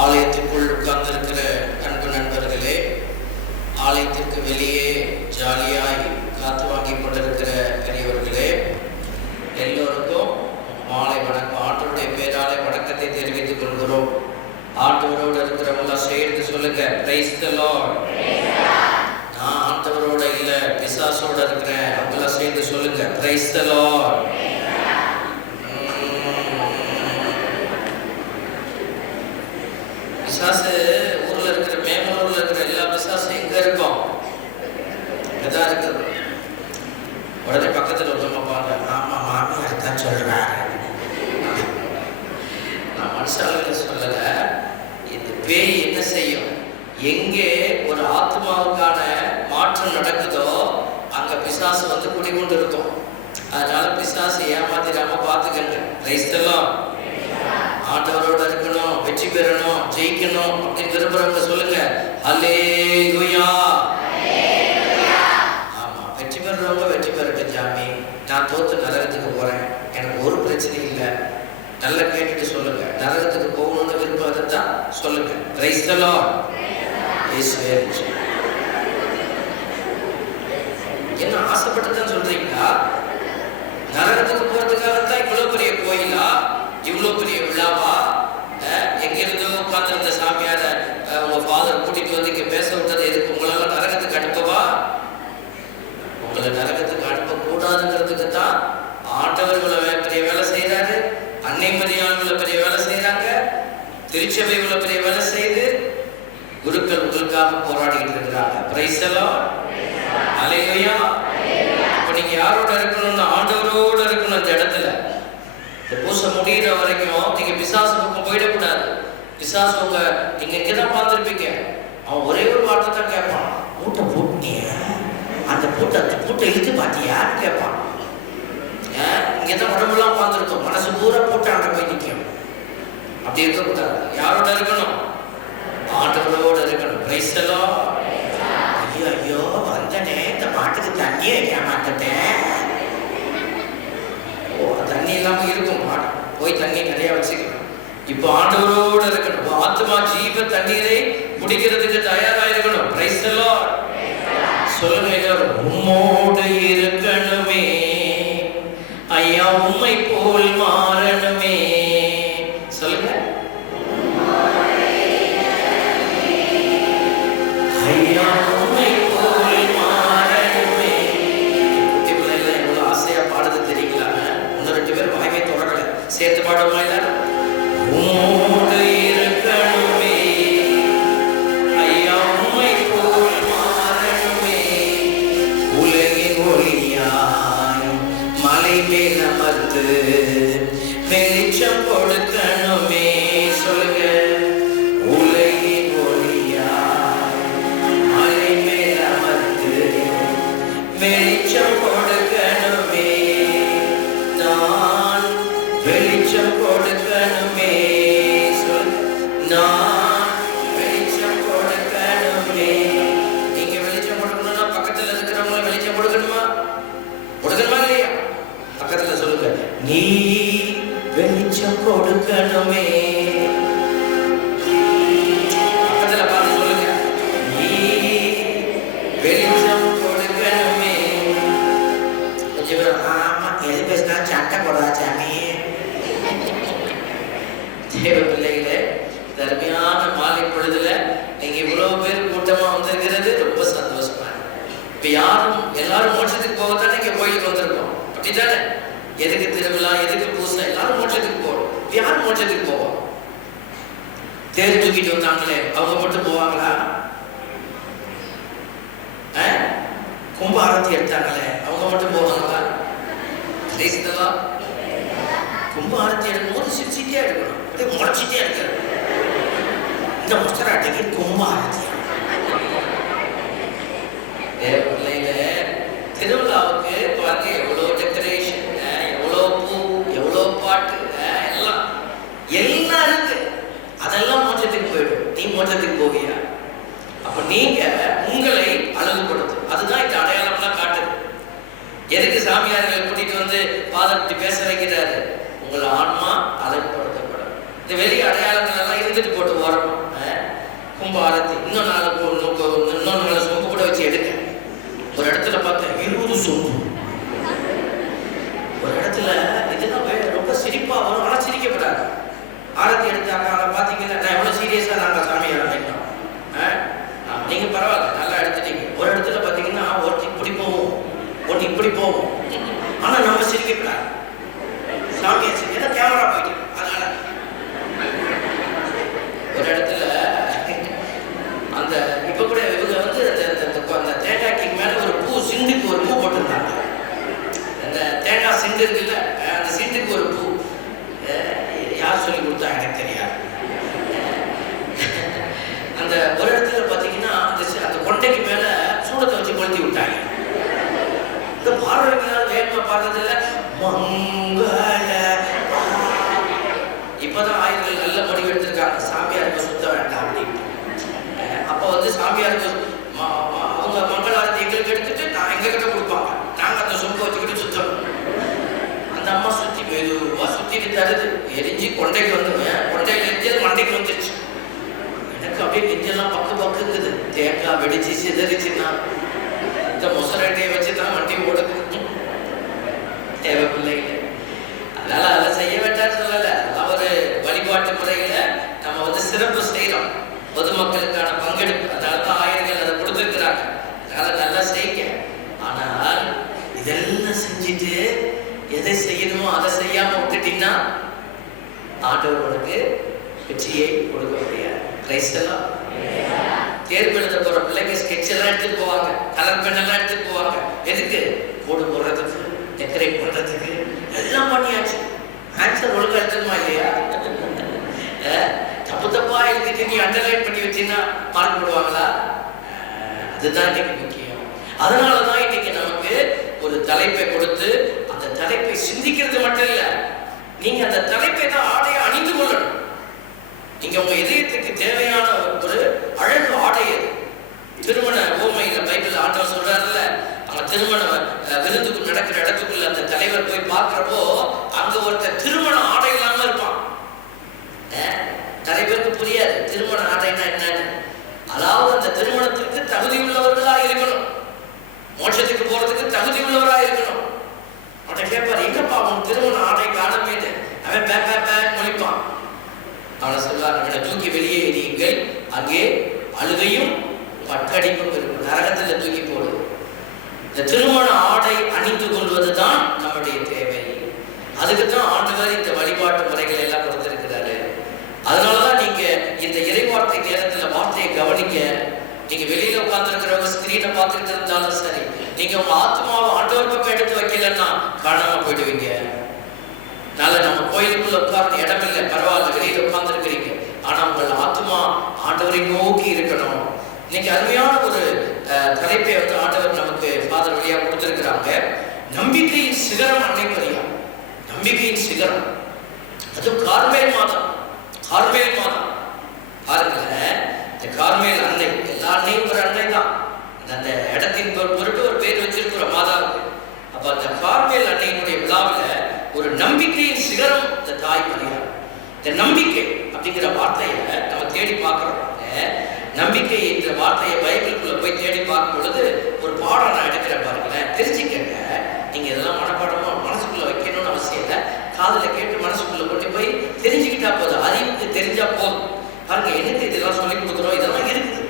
ஆலயத்திற்குள் உட்கார்ந்திருக்கிற அன்பு நண்பர்களே, ஆலயத்திற்கு வெளியே ஜாலியாய் காத்து வாங்கி கொண்டிருக்கிற பெரியவர்களே, எல்லோருக்கும் மாலை வணக்கம். ஆண்டவருடைய பேராலே வணக்கத்தை தெரிவித்துக் கொள்கிறோம். ஆண்டவரோடு இருக்கிறவங்களா சேர்த்து சொல்லுங்க, பிரைஸ் தி லார்ட். நான் ஆண்டவரோட இல்லை, பிசாசோட இருக்கிறேன். அவங்களா சேர்ந்து சொல்லுங்க, பிரைஸ் தி லார்ட். பிசாசு ஊர்ல இருக்கிற மேமூர்ல இருக்கிற எல்லா பிசாசும் எங்க இருக்கும்? எதா இருக்குது. உடனே பக்கத்துல ஒருத்தவங்க பாருங்க, ஆமா மாமியார் தான் சொல்றேன். நான் மனுஷால சொல்லல. இந்த பேய் என்ன செய்யும்? எங்கே ஒரு ஆத்மாவுக்கான மாற்றம் நடக்குதோ அங்க பிசாசு வந்து குடிகொண்டு இருக்கும். அதனால பிசாசு ஏமாத்திராம பார்த்துக்கங்க. கிரைஸ்தலம் ஆண்டவரோட இருக்கணும், வெற்றி பெறணும், ஜெயிக்கணும் அப்படின்னு விரும்புறவங்க சொல்லுங்க, அல்லேலூயா. ஆமா, வெற்றி பெறவங்க வெற்றி பெறட்டும். ஜாமி, நான் தோத்து நரகத்துக்கு போறேன், எனக்கு ஒரு பிரச்சனையும் இல்லை. நல்லா கேட்டுட்டு சொல்லுங்க, நரகத்துக்கு போகணும்னு விருப்பம் தான் சொல்லுங்க. Price the Lord. என்ன ஆசைப்பட்டுதான் சொல்றீங்களா? நரகத்துக்கு போறதுக்காகத்தான் இவ்வளவு பெரிய கோயிலா, இவ்வளவு பெரிய விழாவா? எங்கிருந்தோ உட்கார்ந்திருந்த சாமியார உங்க ஃபாதர் கூட்டிட்டு வந்து இங்க பேச விட்டது எதுக்கு? உங்களால நரகத்துக்கு அனுப்பவா? உங்களை நரகத்துக்கு அனுப்ப கூடாதுங்கிறதுக்கு தான் ஆண்டவர் இவ்வளவு பெரிய வேலை செய்யறாரு. அன்னை மரியாள் இவ்வளவு பெரிய வேலை செய்யறாங்க. திருச்சபை இவ்வளவு பெரிய வேலை செய்து குருக்கள் உங்களுக்காக போராடிட்டு இருக்கிறாங்க. Praise the lord. அல்லேலூயா. இப்ப நீங்க யாரோட இருக்கணும்னா ஆண்டவரோட இருக்கணும். இந்த இடத்துல இந்த பூசை முடிகிற வரைக்கும் நீங்க பிசாசு பக்கம் போயிடக்கூடாது. பிசாசு உங்க நீங்க இங்கதான் பார்த்துருப்பீங்க. அவன் ஒரே ஒரு வார்த்தை தான் கேட்பான், மூட்டை போட்டிய அந்த பூட்டை இழுத்து பார்த்தியான்னு கேட்பான். இங்கதான் உடம்புலாம் பார்த்துருக்கோம், மனசு பூரா போட்டு அங்க போய் நிற்கும். அப்படி இருக்கக்கூடாது. யாரோட இருக்கணும்? ஆண்டவரோட இருக்கணும். Price the Lord. ஐயோ ஐயோ வந்தனே, இந்த மாட்டுக்கு தண்ணியே ஏமாத்தட்டேன். தண்ணி இல்லாம இருக்கும், போய் தண்ணி நிறைய வச்சுக்கணும். இப்போ ஆண்டவரோட இருக்கணும். ஆத்மா ஜீவ தண்ணீரை குடிக்கிறதுக்கு தயாரா இருக்கணும். Price the Lord. சொல்லுங்க எல்லாரும், உம்மோடு இருக்கணுமே ஐயா, உம்மை போல் மாறணுமே. சொல்லுங்க, ஐயா உம்மை போல் மாறணுமே. குட்டி பிள்ளைல எவ்வளவு ஆசையா பாடுது தெரியுங்களா? இன்னும் 2 பேர் வாய்மை தொடரல, சேர்த்து பாடுமா? இல்ல, உம்மோடு இருக்கணுமே ஐயா, உம்மை போல் மாறணுமே. உலகின் ஒளியாய் மலை மேல் அமர்ந்து வெளிச்சம் கொடுக்கணுமே. சொல்லுங்க, உலகின் ஒளியாய் மலை மேல் அமர்ந்து வெளிச்சம் கொடுக்கணுமே. நான் வெளிச்சம் கொடுக்கணுமே. நான் வெளிச்சம் கொடுக்கணுமே. நீங்க வெளிச்சம் கொடுக்கணும்னா பக்கத்துல இருக்கிறவங்க வெளிச்சம் கொடுக்கணுமா? கொடுக்கணுமா இல்லையா? பக்கத்துல சொல்லுங்க, நீ வெளிச்சம் கொடுக்கணுமே. பக்கத்துல பார்த்து சொல்லுங்க, நீ வெளிச்சம் கொடுக்கணுமே. கொஞ்சம் பேர் ஆமா எது பேசினா சட்டை போடுறா சாமி. தேவ பிள்ளைகளே, தர்மையான மாலை பொழுதுல நீங்க இவ்வளவு பேர் கூட்டமா வந்திருக்கிறது ரொம்ப சந்தோஷமா. இப்ப எல்லாரும் மோட்சத்துக்கு போகத்தானே இங்க கோயிலுக்கு வந்திருக்கோம், அப்படித்தானே? எதுக்கு திருவிழா, எதுக்கு பூசை? எல்லாரும் மோட்சத்துக்கு போறோம். யார் மோட்சத்துக்கு போவோம்? தேர் தூக்கிட்டு வந்தாங்களே, அவங்க மட்டும் போவாங்களா? கும்ப ஆரத்தி எடுத்தாங்களே, அவங்க மட்டும் போவாங்களா? கும்ப ஆரத்தி எடுக்கும்போது சிரிச்சிட்டே எடுக்கணும், அப்படியே முளைச்சிட்டே எடுக்கணும். இந்த முஸ்தராட்டைக்கு கும்ப ஆரத்தி. திருவிழாவுக்கு பாருங்க, எவ்வளவு டெக்கரேஷன், எவ்வளவு பூ, எவ்வளவு பாட்டு, எல்லாம் இருக்கு. அதெல்லாம் மோட்சத்துக்கு போயிடும். நீ மோட்சத்துக்கு போவியா? அப்ப நீங்க உங்களை அழகுபடுத்து. அதுதான் இந்த அடையாளம்லாம் காட்டுது. எதுக்கு சாமியார்களை கூட்டிட்டு வந்து பாதத்தை பேச வைக்கிறாரு? உங்கள் ஆன்மா அழகுபடுத்தப்படும். இந்த வெளி அடையாளங்கள் எல்லாம் இருந்துட்டு போட்டு வரும். தாக்கால பார்த்தீங்கன்னா நான் எவ்வளோ சீரியஸாக நாங்கள் சாமியை ஆரம்பிட்டோம். நீங்கள் பரவாயில்ல நல்லா எடுத்துட்டீங்க. ஒரு இடத்துல பார்த்தீங்கன்னா ஒருத்தி இப்படி போவோம், ஒன்று இப்படி போவோம். ஆனால் நம்ம சிரிக்கப்படாது. சாமியை ஏன்னா கேமரா போயிட்டு அதனால ஒரு இடத்துல அந்த இப்போ கூட இவங்க வந்து அந்த தேங்காய்க்கு மேலே ஒரு பூ சிண்டுக்கு ஒரு பூ போட்டிருந்தாங்க. அந்த தேங்காய் சிண்டு இருக்குல்ல, அந்த சிண்டுக்கு ஒரு பூ யார் சொல்லி கொடுத்தா எனக்கு தெரியாது. அந்த ஒரு இடத்துல பார்த்தீங்கன்னா அந்த கொண்டைக்கு மேலே சூடத்தை வச்சு கொளுத்தி விட்டாங்க. இந்த பார்வைகளால் வேகமாக பார்த்ததில்ல மங்கள. இப்போதான் ஆயுதங்கள் நல்ல முடிவு எடுத்திருக்காங்க, சாமியாருக்கு சுத்த வேண்டாம் அப்படின்ட்டு. அப்போ வந்து சாமியாருக்கு அவங்க மங்களாரத்தை எங்களுக்கு எடுத்துட்டு நான் எங்ககிட்ட கொடுப்பாங்க, நாங்கள் அந்த சொம்பை வச்சுக்கிட்டு சுத்தணும். அந்த அம்மா சுற்றி மெதுவாக சுற்றிட்டு தருது, எரிஞ்சு கொண்டைக்கு வந்துடுவேன். கொண்டையில் எரிஞ்சது மண்டைக்கு வந்துருச்சு. எனக்கு அப்படியே நெஞ்செல்லாம் பக்குங்குது. தேங்காய் வெடிச்சு சிதறிச்சுன்னா இந்த மொசரட்டையை வச்சு தான் வண்டி ஓடுது. தேவை பிள்ளைங்க. அதனால அதை செய்ய வேண்டாம்னு சொல்லலை. அதெல்லாம் ஒரு வழிபாட்டு முறையில நம்ம வந்து சிறப்பு செய்யறோம். பொதுமக்களுக்கான பங்கெடுப்பு, அதனால தான் ஆயிரங்கள் அதை கொடுத்துருக்கிறாங்க. அதனால நல்லா செய்யுங்க. ஆனால் இதெல்லாம் செஞ்சுட்டு எதை செய்யணுமோ அதை செய்யாம விட்டுட்டீங்கன்னா ஆண்டவர் உனக்கு வெற்றியை கொடுக்க முடியாது. கிரைஸ்தலாம் தேர்வு எழுத போற பிள்ளைங்க ஸ்கெட்ச் எல்லாம் எடுத்துட்டு போவாங்க, கலர் பென் எல்லாம் எடுத்துட்டு போவாங்க. எதுக்கு? போடு போடுறதுக்கு, டெக்கரேட் பண்றதுக்கு. எல்லாம் பண்ணியாச்சு. ஆன்சர் ஒழுங்கா எடுத்துமா இல்லையா? தப்பு தப்பா எழுதிட்டு நீ அண்டர்லைன் பண்ணி வச்சீங்கன்னா மார்க் போடுவாங்களா? அதுதான் இன்னைக்கு முக்கியம். அதனாலதான் இன்னைக்கு நமக்கு ஒரு தலைப்பை கொடுத்து அந்த தலைப்பை சிந்திக்கிறது மட்டும் இல்ல, நீங்க அந்த தலைப்பை தான் ஆடையை அணிந்து கொள்ளணும். நீங்க உங்க இதயத்துக்கு தேவையான ஒரு அழகு ஆடை. திருமண ஊமையில பைபிள் ஆண்டவர் சொல்றாருல்ல, அவங்க திருமண விருந்துக்கு நடக்கிற இடத்துக்குள்ள அந்த தலைவர் போய் பார்க்கிறப்போ அங்க ஒருத்தர் திருமண ஆடை இல்லாம இருப்பான். நிறைய பேருக்கு புரியாது திருமண ஆடைனா என்னன்னு. அதாவது அந்த திருமணத்திற்கு தகுதி உள்ளவர்களா இருக்கணும், மோட்சத்துக்கு போறதுக்கு தகுதி உள்ளவரா இருக்கணும். அவன் கேட்பாரு, எங்கப்பா அவன் திருமண ஆடை காணமேட்டு. அவன் பேக் முழிப்பான். அவனை சொல்வார், அவனை தூக்கி வெளியே எறியுங்கள், அங்கே அழுகையும் பட்கடிப்பும் இருக்கும், நரகத்துல தூக்கி போடு. இந்த திருமண ஆடை அணிந்து கொள்வதுதான் நம்முடைய தேவை. அதுக்குத்தான் ஆண்டவர் இந்த வழிபாட்டு முறைகள் எல்லாம் கொடுத்திருக்கிறாரு. அதனாலதான் நீங்க இந்த இறைவார்த்தை நேரத்துல வார்த்தையை கவனிக்க. நீங்க வெளியில உட்கார்ந்துருக்கிறவங்க ஸ்கிரீனை பார்த்துட்டு இருந்தாலும் சரி, நீங்க உங்க ஆத்மாவை ஆண்டவர் பக்கம் எடுத்து வைக்கலன்னா காணாம போயிடுவீங்க. அதனால நம்ம கோயிலுக்குள்ள உட்கார்ந்து இடம் இல்லை, பரவாயில்ல, வெளியில உட்கார்ந்து இருக்கிறீங்க. ஆனா உங்கள் ஆத்மா ஆண்டவரை நோக்கி இருக்கணும். இன்னைக்கு அருமையான ஒரு தலைப்பை வந்து ஆண்டவர் நமக்கு ஃபாதர் வழியா கொடுத்திருக்கிறாங்க. நம்பிக்கையின் சிகரம் அன்னை மரியா. நம்பிக்கையின் சிகரம், அதுவும் கார்மேல் மாதம். கார்மேல் மாதம் பாருங்களேன், இந்த கார்மேல் அன்னை, எல்லா அன்னையும் ஒரு அன்னை தான். அந்த இடத்தின் பொருட்டு ஒரு பேர் வச்சிருக்கிற மாதாவுக்கு. அப்ப அந்த கார்மேல் அன்னையினுடைய விழாவில் ஒரு நம்பிக்கையின் சிகரம் இந்த தாய் மரியா. இந்த நம்பிக்கை அப்படிங்கிற வார்த்தையை நம்ம தேடி பார்க்கிறோம். நம்பிக்கை என்ற வார்த்தையை பைபிளுக்குள்ள போய் தேடி பார்க்கும் பொழுது ஒரு பாடம் நான் எடுக்கிறேன் பாருங்களேன், தெரிஞ்சுக்கங்க. நீங்க இதெல்லாம் மனப்பாடமா மனசுக்குள்ள வைக்கணும்னு அவசியம் இல்லை. காதுல கேட்டு மனசுக்குள்ள கொண்டு போய் தெரிஞ்சுக்கிட்டா போதும், அறிவுக்கு தெரிஞ்சா போதும். பாருங்க, எனக்கு இதெல்லாம் சொல்லி கொடுக்குறோம், இதெல்லாம் இருக்குது.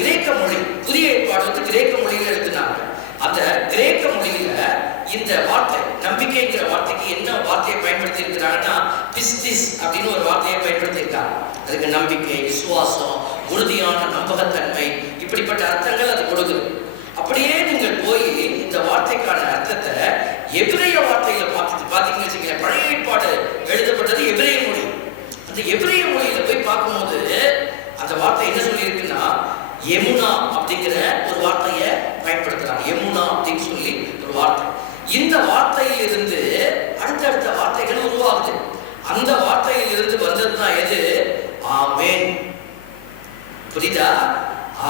கிரேக்க மொழி, புதிய ஏற்பாடு வந்து கிரேக்க மொழியில எழுதினாங்க. அந்த கிரேக்க மொழியில இந்த வார்த்தை நம்பிக்கைங்கிற வார்த்தைக்கு என்ன வார்த்தையை பயன்படுத்தி இருக்கிறாங்கன்னா பிஸ்டிஸ் அப்படின்னு ஒரு வார்த்தையை பயன்படுத்தி இருக்காங்க. அதுக்கு நம்பிக்கை, விசுவாசம், உறுதியான நம்பகத்தன்மை, இப்படிப்பட்ட அர்த்தங்கள் அது கொடுக்குது. அப்படியே நீங்கள் போய் இந்த வார்த்தைக்கான அர்த்தத்தை எபிரேய வார்த்தையில பார்த்தீங்கன்னு வச்சுக்கோங்க. பழைய ஏற்பாடு எழுதப்பட்டது எபிரேய மொழி. அந்த எபிரேய மொழியில போய் பார்க்கும்போது அந்த வார்த்தை என்ன சொல்லி இருக்குன்னா யமுனா அப்படிங்கிற ஒரு வார்த்தையை பயன்படுத்துறாங்க. யமுனா அப்படின்னு சொல்லி ஒரு வார்த்தை. இந்த வார்த்தையில் இருந்து அடுத்தடுத்த வார்த்தைகள் உருவாகுது. அந்த வார்த்தையில் இருந்து வந்ததுதான் எது? ஆமேன். புரியுதா?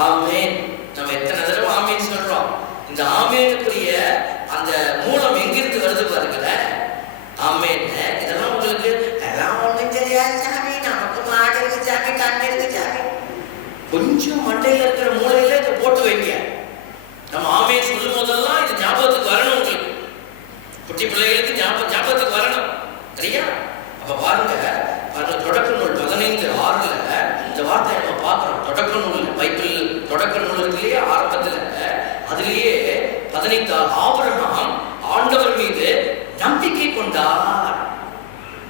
ஆமேன். நம்ம எத்தனை தடவை ஆமேன் சொல்றோம். இந்த ஆமேனுக்குரிய அந்த மூலம் எங்கிருந்து வருது பாருங்களேன். ஆமேன். இதெல்லாம் உங்களுக்கு எல்லாம் ஒன்றும் தெரியாது சாமி, நமக்கு மாடு இருக்கு சாமி, கண்ணு இருக்கு சாமி. கொஞ்சம் மண்டையில இருக்கிற மூளையில இதை போட்டு வைங்க. நம்ம ஆமேன் சொல்லும் போதெல்லாம் இது ஞாபகத்துக்கு வரணும். உங்களுக்கு குட்டி பிள்ளைகளுக்கு ஞாபகத்துக்கு வரணும், சரியா? அப்ப பாருங்க, தொடக்க நூல் 15:6 இந்த வார்த்தையை நம்ம பார்க்கிறோம். தொடக்க நூல், பைபிள் தொடக்க நூல் இருக்குல்லையே, ஆரம்பத்துல அதுலயே 15 ஆபிரகாம் ஆண்டவர் மீது நம்பிக்கை கொண்டார்.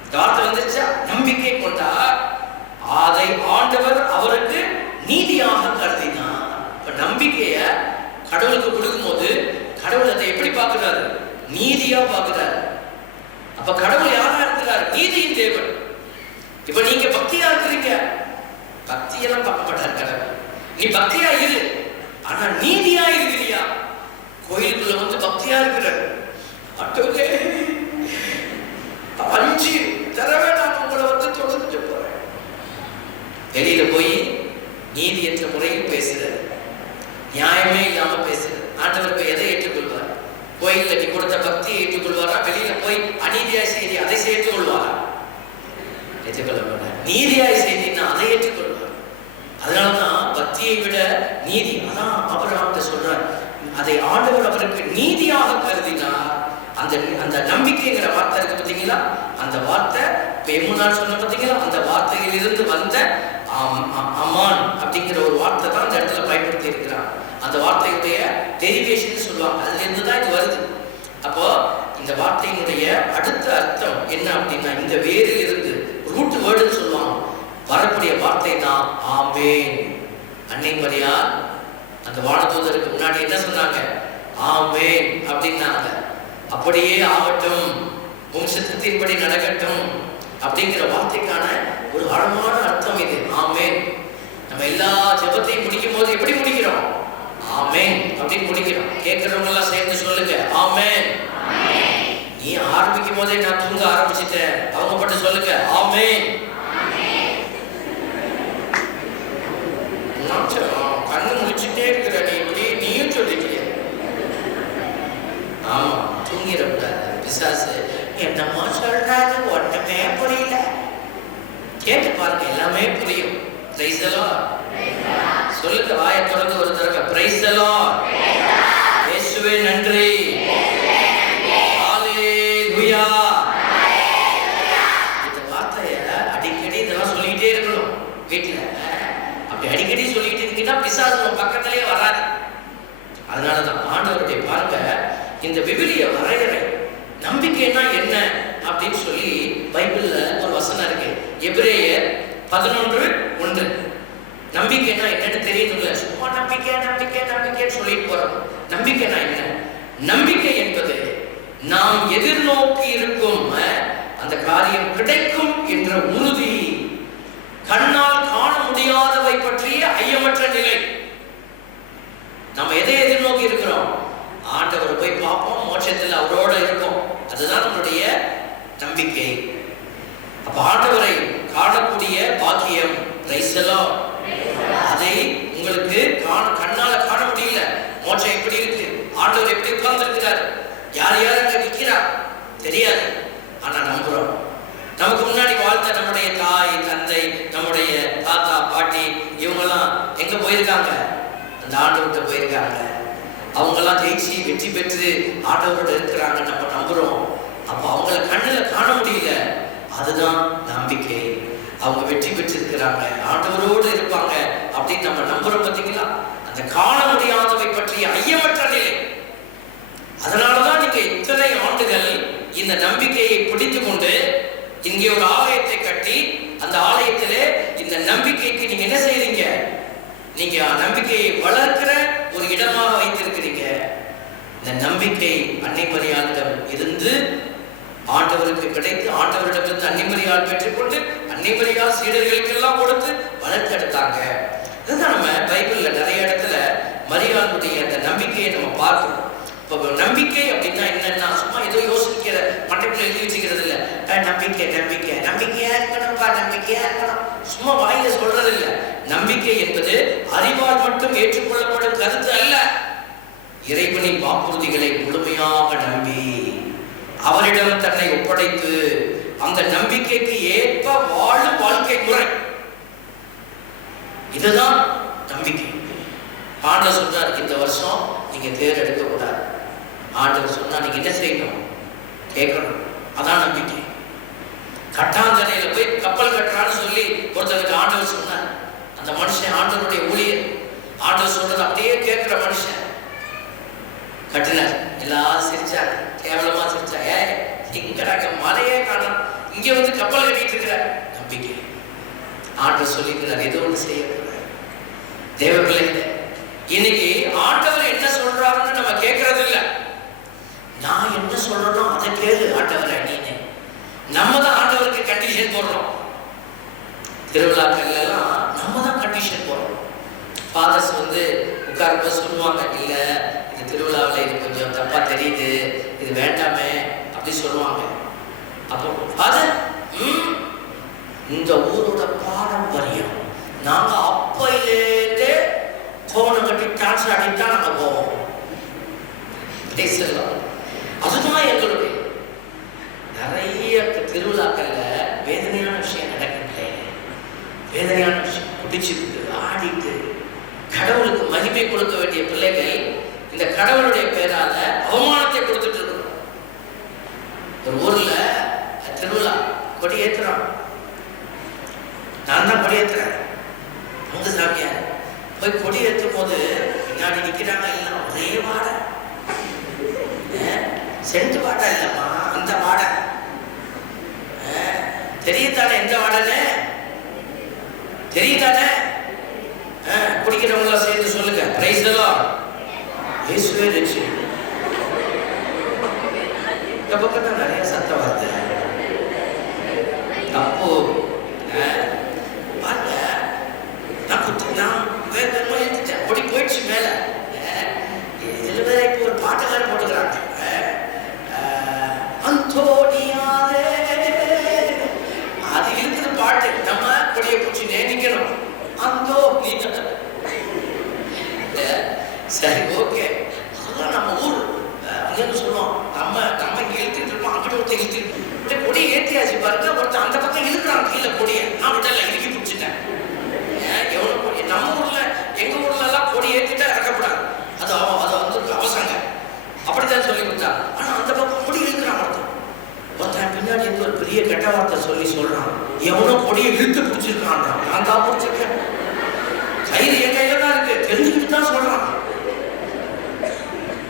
இந்த வார்த்தை வந்துச்சா, நம்பிக்கை கொண்டார், அதை ஆண்டவர் அவருக்கு நீதியாக கருதினார். இப்ப நம்பிக்கைய கடவுளுக்கு கொடுக்கும் போது கடவுள் அதை எப்படி பார்க்கிறாரு? நீதியா பார்க்கிறார். அப்ப கடவுள் யாரா இருக்கிறார்? நீதியின் தேவன். இப்ப நீங்க பக்தியா இருக்கிறீங்க, பக்தியெல்லாம் பார்க்க மாட்டார் கடவுள். நீ பக்தியா இரு, ஆனா நீதியா இருக்கிறியா? கோயிலுக்குள்ள வந்து பக்தியா இருக்கிற அட்டோலே 5 தடவை நான் உங்களை வந்து தொடர்ந்து போறேன். வெளியில போய் நீதி என்ற முறையில் பேசுறது, நியாயமே இல்லாம பேசுறது. ஆண்டவர் எதை ஏற்றுக்கொள்வார்? கோயில்ல நீ கொடுத்த பக்தியை ஏற்றுக்கொள்வாரா? வெளியில போய் அநீதியாய் செய்தி அதை ஏற்றுக்கொள்வாரா? ஏற்றுக்கொள்ள மாட்டார். நீதியாய் செய்தின்னா அதை ஏற்றுக்கொள்வார். அதனாலதான் பக்தியை விட நீதி, அதான் ஆபிரகாம் சொல்றார், அதை ஆண்டவர் அவருக்கு நீதியாக கருதினார். அந்த நம்பிக்கைங்கிற வார்த்தை இருக்கு பார்த்தீங்களா, அந்த வார்த்தை முன்னாள் சொன்ன பார்த்தீங்களா, அந்த வார்த்தையில் இருந்து வந்த அமான் அப்படிங்கிற ஒரு வார்த்தை தான் அந்த இடத்துல பயன்படுத்தி இருக்கிறார். அந்த வார்த்தையுடைய டெரிவேஷன் சொல்லுவாங்க, அதுல இருந்து தான் இது வருது. அப்போ இந்த வார்த்தையினுடைய அடுத்த அர்த்தம் என்ன அப்படின்னா, இந்த வேரில் இருந்து ரூட் வேர்டுன்னு சொல்லுவாங்க, வரக்கூடிய வார்த்தை தான் ஆமென். அன்னை மரியாள் அந்த வானதூதருக்கு முன்னாடி என்ன சொன்னாங்க? ஆமென் அப்படின்னாங்க. அப்படியே ஆகட்டும், உன் சித்தத்தின்படி நடக்கட்டும் அப்படிங்கிற வார்த்தைக்கான ஒரு ஆழமான அர்த்தம் இது, ஆமென். நம்ம எல்லா ஜெபத்தையும் முடிக்கும் போது எப்படி முடிக்கிறோம்? ஆமென் அப்படின்னு முடிக்கிறோம். கேட்கிறவங்க எல்லாம் சேர்ந்து சொல்லுங்க, ஆமென். நீ ஆரம்பிக்கும் போதே நான் தூங்க ஆரம்பிச்சிட்டேன், அவங்க மட்டும் சொல்லுங்க, ஆமென். கண்ணு முடிச்சுட்டே இருக்கிற நீ இப்படி நீயும் சொல்லிக்கிறிய. ஆமா, தூங்கிடக்கூடாது. பிசாசு என்னமோ சொல்றாரு, ஒண்ணுமே புரியல. கேட்டு பாருங்க, எல்லாமே புரியும். Price the Lord. சொல்லுங்க, வாயை திறந்து ஒரு தடவை பிரைஸ் தி லார்ட். இயேசுவே நன்றி, ஹalleluya. இந்த வார்த்தையை அடிக்கடி இதெல்லாம் சொல்லிக்கிட்டே இருக்கணும் வீட்டுல. அப்படி அடிக்கடி சொல்லிட்டு இருக்கீங்கன்னா பிசாசு பக்கத்திலேயே வராது. அதனாலதான் ஆண்டவருடைய பாருங்க, இந்த விவிலிய வரையறை நம்பிக்கைன்னா என்ன அப்படின்னு சொல்லி பைபிள்ல ஒரு வசனம் இருக்கு, எபிரேயர் 11:1. நம்பிக்கைன்னா என்னன்னு தெரியுதுல்ல, சும்மா நம்பிக்கை நம்பிக்கை நம்பிக்கைன்னு சொல்லிட்டு போறோம். நம்பிக்கைன்னா என்ன? நம்பிக்கை என்பது நாம் எதிர்நோக்கி இருக்கும் அந்த காரியம் கிடைக்கும் என்ற உறுதி, கண்ணால் காண முடியாதவை பற்றிய ஐயமற்ற நிலை. நம்ம எதை எதிர்நோக்கி இருக்கிறோம்? ஆண்டவர் போய் பார்ப்போம், மோட்சத்தில் அவரோட இருக்கும், அதுதான் நம்மளுடைய நம்பிக்கை. அப்ப ஆண்டவரை காணக்கூடிய பாக்கியம், பிரைஸ் தி லார்ட். அதை உங்களுக்கு கண்ணால காண முடியல. மோட்சம் எப்படி இருக்கு, ஆண்டவர் எப்படி உட்கார்ந்து இருக்கிறார், யார் யார் அங்க நிற்கிறார் தெரியாது, ஆனா நம்புறோம். நமக்கு முன்னாடி வாழ்ந்த நம்முடைய தாய் தந்தை, நம்முடைய தாத்தா பாட்டி, இவங்கெல்லாம் எங்க போயிருக்காங்க? அந்த ஆண்டவர்கிட்ட போயிருக்காங்க. அவங்கெல்லாம் ஜெயிச்சு வெற்றி பெற்று ஆண்டவரோட இருக்கிறாங்க, நம்ம நம்புறோம். அப்ப அவங்கள கண்ணுல காண முடியல, அதுதான் நம்பிக்கை. அவங்க வெற்றி பெற்று இருக்கிறாங்க, ஆண்டவரோடு இருப்பாங்க அப்படின்னு நம்ம நம்புறோம். பார்த்தீங்களா, அந்த காண முடியாதவை பற்றிய ஐயமற்ற நிலை. அதனாலதான் நீங்க இத்தனை ஆண்டுகள் இந்த நம்பிக்கையை பிடித்து கொண்டு இங்கே ஒரு ஆலயத்தை கட்டி, அந்த ஆலயத்திலே இந்த நம்பிக்கைக்கு நீங்க என்ன செய்றீங்க? நீங்க நம்பிக்கையை வளர்க்கிற ஒரு இடமாக வைத்திருக்கிறீங்க. இந்த நம்பிக்கை அன்னை மரியாளிடம் இருந்து ஆண்டவருக்கு கிடைத்து, ஆண்டவரிடமிருந்து அன்னை மரியாள் பெற்றுக்கொண்டு, அன்னை மரியாள் சீடர்களுக்கெல்லாம் கொடுத்து வளர்த்தெடுத்தாங்க. இதுதான் நம்ம பைபிள்ல நிறைய இடத்துல மரியாளுடைய அந்த நம்பிக்கையை நம்ம பார்க்கிறோம். இப்போ நம்பிக்கை அப்படின்னா என்னன்னா, சும்மா ஏதோ யோசிக்கிற மண்டைக்குள்ள எழுதி வச்சுக்கிறது இல்லை. நம்பிக்கை நம்பிக்கை நம்பிக்கையா இருக்கணும்ப்பா, நம்பிக்கையா இருக்கணும், சும்மா வாயில சொல்றது இல்லை. நம்பிக்கை என்பது அறிவால் மட்டும் ஏற்றுக்கொள்ளப்படும் கருத்து அல்ல. இறைவனின் வாக்குறுதிகளை முழுமையாக நம்பி அவரிடம் தன்னை ஒப்படைத்து அந்த நம்பிக்கைக்கு ஏற்ப வாழும் வாழ்க்கை முறை, இதுதான் நம்பிக்கை. ஆண்டவர் சொல்றார், இந்த வருஷம் நீங்க தேர் எடுக்க கூடாது. ஆண்டவர் சொன்னா நீங்க என்ன செய்யணும்? கேட்கணும். அதான் நம்பிக்கை. கட்டாந்தரையில போய் கப்பல் கட்டுறான்னு சொல்லி ஒருத்தருக்கு ஆண்டவர் சொன்னார். அந்த மனுஷன் ஆண்டவருடைய ஊழியர், ஆண்டவர் சொல்றது அப்படியே கேட்கிற மனுஷன் கட்டினார். எல்லாரும் சிரிச்சாங்க, கேவலமா சிரிச்சாங்க. இங்க மலையே காணும், இங்க வந்து கப்பல் கட்டிட்டு இருக்கிற நம்பிக்கை. ஆண்டவர் சொல்லிக்கிறார், ஏதோ ஒன்று செய்ய தேவ பிள்ளைங்க. இன்னைக்கு ஆண்டவர் என்ன சொல்றாருன்னு நம்ம கேட்கறது இல்லை. நான் என்ன சொல்றேனோ அதை கேளு ஆண்டவர் அப்படின்னு நம்ம தான் ஆண்டவருக்கு கண்டிஷன் போடுறோம். திருவிழாக்கள் எல்லாம் நம்ம தான் கண்டிஷன் போடுறோம். ஃபாதர்ஸ் வந்து உட்காரும்போது சொல்லுவாங்க, இல்லை இந்த திருவிழாவில் இது கொஞ்சம் தப்பா தெரியுது, இது வேண்டாமே அப்படி சொல்லுவாங்க. அப்போ ஃபாதர், இந்த ஊரோட பாரம்பரியம், நாங்க அப்பையிலேருந்தே கோணம் கட்டி டான்ஸ் ஆடித்தான் நாங்க போவோம். அதுதான் எங்களுடைய நிறைய திருவிழாக்கள்ல வேதனையான விஷயம் நடக்குது. வேதனையான விஷயம், குடிச்சுட்டு ஆடிட்டு கடவுளுக்கு மகிமை கொடுக்க வேண்டிய பிள்ளைகள் இந்த கடவுளுடைய பேரால அவமானத்தை கொடுத்துட்டு இருக்கோம். ஒரு ஊர்ல திருவிழா கொடி ஏற்றுறோம், நான் தான் கொடி ஏற்றுறேன். உங்க சாமியார் போய் கொடி ஏற்றும் போது பின்னாடி நிக்கிறாங்க எல்லாம் ஒரே வாடை, சென்ட் வாடை இல்லம்மா, அந்த வாடை தெரியத்தானே, எந்த வாடன்னு தெரியுதானே? குடிக்கிறவங்கள சேர்ந்து சொல்லுங்க, பிரைஸ் எல்லாம் இயேசுவே ரட்சி. இந்த பக்கம் தான் நிறைய சத்தம் வருது. தப்பு பாருங்க, நான் வேகமா எழுதிட்டேன், அப்படி போயிடுச்சு மேல. இதுல வேற இப்போ ஒரு பாட்டுக்காரர் போட்டுக்கிறாங்க, அந்தோடியாதே, அது இருக்குது பாட்டு. நம்ம கொடியை பிடிச்சி நினைக்கணும், அந்தோ சரி ஓகே, அதெல்லாம் நம்ம ஊர் அங்கேன்னு சொல்லுவோம். நம்ம இங்கே இழுத்துட்டு இருப்போம், அங்கிட்ட ஒருத்தர் இழுத்து கொடியை ஏற்றியாச்சு பாருங்க, ஒருத்தர் அந்த பக்கம் இழுக்கிறான் கீழே கொடியை, நான் விட்டல இறுக்கி பிடிச்சிட்டேன். எவ்வளோ கொடி நம்ம ஊர்ல, எங்க ஊர்ல எல்லாம் கொடி ஏற்றிட்டா இறக்கப்படாது, அது வந்து அவசரங்க, அப்படித்தான் சொல்லி கொடுத்தாங்க. ஆனா அந்த பக்கம் கொடி இழுக்கிறான் ஒருத்தன் பின்னாடி இருந்து ஒரு பெரிய கெட்ட வார்த்தை சொல்றான், எவனோ கொடியை இழுத்து பிடிச்சிருக்கான், நான் தான் பிடிச்சிருக்கேன், கயிறு என் கையில தான் இருக்கு, தெரிஞ்சுக்கிட்டு தான் சொல்றான்.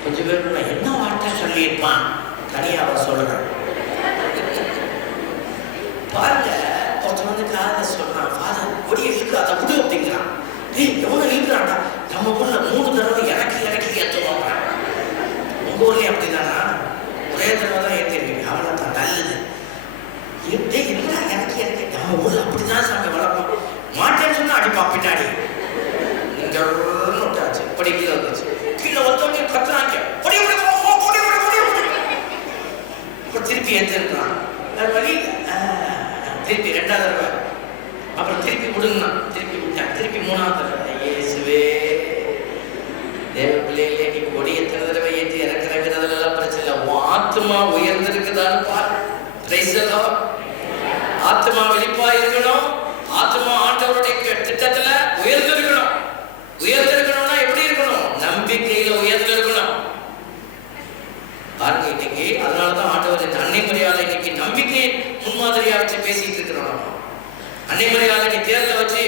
கொஞ்சம் பேர் நான் என்ன வார்த்தை சொல்லியிருப்பான், தனியா அவன் சொல்றான். பாருங்க, ஒருத்தன் வந்து காலையில சொல்றான், ஃபாதர் கொடியை இழுக்கு, அதை விடு அப்படிங்கிறான். எவ்வளவு இழுக்கிறான்டா, நம்ம ஊர்ல 3 தடவை இறக்கி ஏற்றுவாங்க. உங்க ஊர்லயும் அப்படிதானா? ஒரே தடவை தான் ஏற்றிருக்கீங்க, அவ்வளோ தான் நல்லது. என்ன இறக்கி நம்ம ஊர்ல அப்படிதான் சாமி வளர்ப்போம். மாட்டேன்னு சொன்னா அடிப்பா பின்னாடி. நீங்க விட்டாச்சு, இப்படி கீழே வந்துச்சு, கீழே வந்தோடனே கத்துறாங்க, திருப்பி ஏற்றிருக்கான், வழி திருப்பி 2வது தடவை, அப்புறம் திருப்பி விடுங்கண்ணா, திருப்பி விட்டேன், திருப்பி 3வது தடவை. இயேசுவே, தேவ பிள்ளைகளே, நீ கொடி எத்தனை தடவை ஏற்றி இறக்குறதுலாம் பிரச்சனை இல்லை, உன் ஆத்மா உயர்ந்திருக்குதான்னு பாரு. Price the Lord. ஆத்மா வெளிப்பா இருக்கணும், ஆத்மா ஆண்டவருடைய திட்டத்துல உயர்ந்திருக்கணும். உயர்ந்திருக்கணும்னா எப்படி இருக்கணும்? நம்பிக்கையில உயர்ந்திருக்கணும். பாருங்க, இன்னைக்கு அதனாலதான் ஆண்டவர் அன்னை மரியாதை இன்னைக்கு நம்பிக்கையை முன்மாதிரியா வச்சு பேசிட்டு இருக்கிறோம். அன்னை மரியாதை நீ தேர்தல வச்சு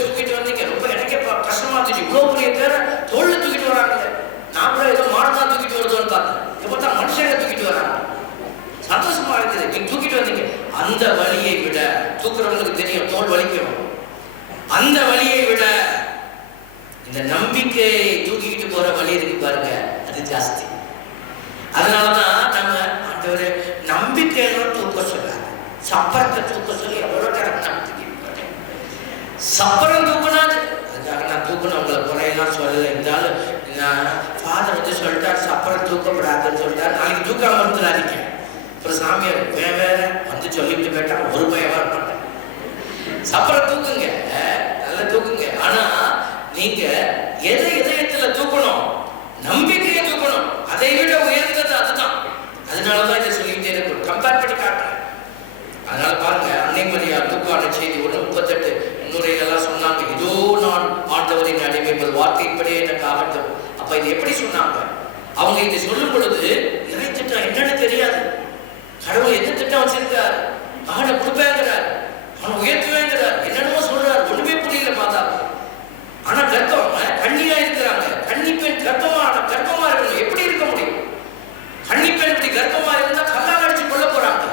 தூக்கிட்டு வந்தீங்க, ரொம்ப எனக்கே கஷ்டமா இருந்துச்சு. இவ்வளவு பெரிய பேரை தோல்ல தூக்கிட்டு வராங்க, நான் கூட ஏதோ மாடத்தான் தூக்கிட்டு வருதோன்னு பார்த்தேன், எப்பதான் மனுஷங்க தூக்கிட்டு வராங்க. சந்தோஷமா இருக்குது, நீங்க தூக்கிட்டு வந்தீங்க. அந்த வழியை விட, தூக்குறவங்களுக்கு தெரியும் தோல் வலிக்கும், அந்த வழியை விட இந்த நம்பிக்கையை தூக்கிக்கிட்டு போற வழி இருக்கு பாருங்க, அது ஜாஸ்தி. அதனாலதான் நம்ம ஆண்டவர் நம்பிக்கையெல்லாம் தூக்க சொல்லாங்க, சப்பரத்தை தூக்க சொல்லி எவ்வளவு கரெக்டா சப்பரம் தூக்கினாது. அதுக்காக நான் தூக்கணும் உங்களை குறையெல்லாம் சொல்லலை, இருந்தாலும் ஃபாதர் வந்து சொல்லிட்டார் சப்பரம் தூக்கப்படாதுன்னு சொல்லிட்டார். நாளைக்கு தூக்காம இருந்துடாதீங்க. அப்புறம் சாமியார் வேற வந்து சொல்லிட்டு கேட்டா ஒரு பயம் வர மாட்டேன். சப்பரம் தூக்குங்க, நல்லா தூக்குங்க. ஆனா நீங்க எதை இதயத்துல தூக்கணும்? நம்பிக்கையை தூக்கணும். அதை விட உயர்ந்தது அதுதான். அதனாலதான் இதை சொல்லிக்கிட்டே இருக்கும், கம்பேர் பண்ணி காட்டுறேன். அதனால பாருங்க, அன்னை மரியா தூக்கான செய்தி 1:38 முன்னுரையிலெல்லாம் சொன்னாங்க, இதோ நான் ஆண்டவரின் அடிமை, வார்த்தைப்படியே எனக்கு ஆகட்டும். அப்ப இது எப்படி சொன்னாங்க? அவங்க இதை சொல்லும் பொழுது இறை திட்டம் என்னன்னு தெரியாது, கடவுள் எந்த திட்டம் வச்சிருக்காரு, அவனை கொடுப்பேங்கிறார், அவனை உயர்த்துவேங்கிறார், என்னென்னமோ சொல்றாரு. ஒண்ணுமே புரியல பார்த்தா. ஆனா கர்ப்பம், கண்ணியா இருக்கிறாங்க. கன்னி பெண் கர்ப்பமா இருக்கணும். எப்படி இருக்க முடியும்? கன்னி பெண் இப்படி கர்ப்பமா இருந்தா கல்லால் அடிச்சு கொள்ள போறாங்க.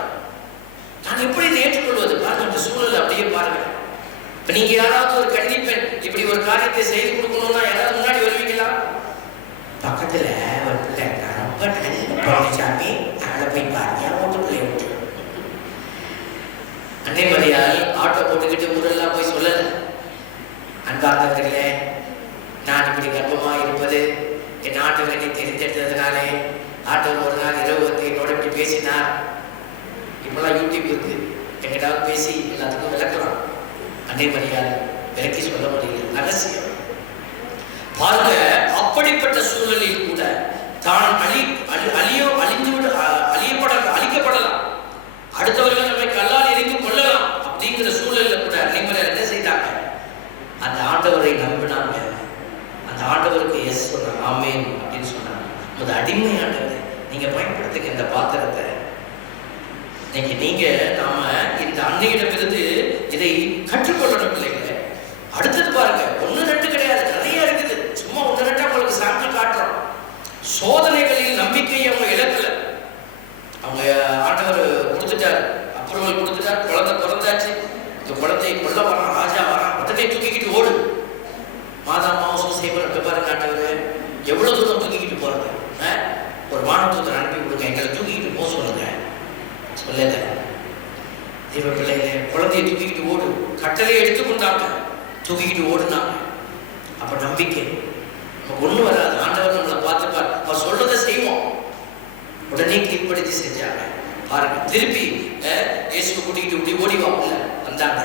நான் எப்படி ஏற்றுக்கொள்வது? பாருங்க, இந்த சூழல் அப்படியே பாருங்க. இப்ப நீங்க யாராவது ஒரு கன்னி பெண் இப்படி ஒரு காரியத்தை செய்து கொடுக்கணும்னா யாராவது முன்னாடி வருவீங்களா? பக்கத்துல ஒரு பிள்ளை ரொம்ப நல்ல பழனிசாமி, அவளை போய் பாருங்க, ஓட்டு பிள்ளை விட்டு அன்னை மரியாள் ஆட்டோ போட்டுக்கிட்டு ஊரெல்லாம் போய் சொல்லல, அன்பார்ந்தவர்களே, நான் இப்படி கர்ப்பமாக இருப்பது என் ஆண்டவரை தெரிந்தெடுத்ததுனாலே ஆட்டோ ஒரு நாள் இரவு வந்து என்னோட இப்படி பேசினார். இப்பெல்லாம் யூடியூப் இருக்கு, எங்கிட்டாவது பேசி எல்லாத்துக்கும் விளக்கலாம். அன்னை மரியாள் விளக்கி சொல்ல முடியல, ரகசியம். பாருங்க, அப்படிப்பட்ட சூழலில் கூட தான் அழிக்கப்படலாம், அடுத்தவர்கள் நம்மை கல்லால் எரிந்து கொள்ளலாம் அப்படிங்கிற சூழலில் கூட அன்னை மரியாள் என்ன செய்தாங்க? அந்த ஆண்டவரை நம்பினாங்க. அந்த ஆண்டவருக்கு எஸ் சொன்னாங்க, ஆமேன் அப்படின்னு சொன்னாங்க. அது அடிமை ஆண்டவர். நீங்க பயன்படுத்துங்க இந்த பாத்திரத்தை. இன்னைக்கு நாம இந்த அன்னையிடமிருந்து இதை கற்றுக்கொள்ளணும் பிள்ளைங்களே. அடுத்தது பாருங்க, 1-2 கிடையாது, நிறைய இருக்குது. சும்மா 1-2 உங்களுக்கு சாம்பிள் காட்டுறோம். சோதனைகளில் நம்பிக்கையை அவங்க இழக்கல. அவங்க ஆண்டவர் கொடுத்துட்டார், அப்ரூவல் கொடுத்துட்டார், குழந்தை பிறந்தாச்சு. இந்த குழந்தையை கொல்ல வரான், ராஜா வரான், உடனே தூக்கிக்கிட்டு ஓடு. மாதா மாவசம் செய்வார் பாருங்க, ஆண்டவர் எவ்வளவு தூரம் தூக்கிக்கிட்டு போறது. ஒரு வானத்தூதர் அனுப்பி கொடுங்க, எங்களை தூக்கிக்கிட்டு போக சொல்லுங்க. சொல்லல, தெய்வ பிள்ளைகளே, குழந்தையை தூக்கிக்கிட்டு ஓடு. கட்டளையை எடுத்துக்கொண்டாங்க, தூக்கிக்கிட்டு ஓடுனாங்க. அப்ப நம்பிக்கை ஒண்ணு வராது. ஆண்டவர் நம்மளை பார்த்துப்பார், அவர் சொல்றதை செய்வோம். உடனே கீழ்ப்படுத்தி செஞ்சாங்க. பாருங்க, திருப்பி இயேசுவை கூட்டிக்கிட்டு இப்படி ஓடி வந்தாங்க.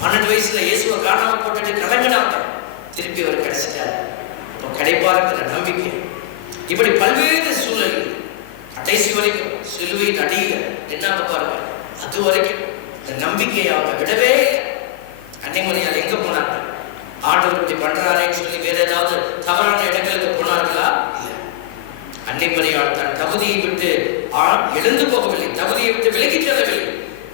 12 வயசுல இயேசுவை காணாம போட்டுட்டு கலங்கினாங்க. திருப்பி அவர் கிடைச்சிட்டார். இப்போ கிடைப்பாருங்கிற நம்பிக்கை. இப்படி பல்வேறு சூழல் கடைசி வரைக்கும் சிலுவையின் அடியில என்னாங்க பாருங்க. அது வரைக்கும் இந்த நம்பிக்கையை அவங்க விடவே. அன்னை மரியாள் எங்க போனாங்க? ஆண்டவர் இப்படி பண்றாரேன்னு சொல்லி வேற ஏதாவது தவறான இடங்களுக்கு போனார்களா? இல்லை. அன்னை மரியாள் தன் தகுதியை விட்டு எழுந்து போகவில்லை, தகுதியை விட்டு விலகி செல்லவில்லை.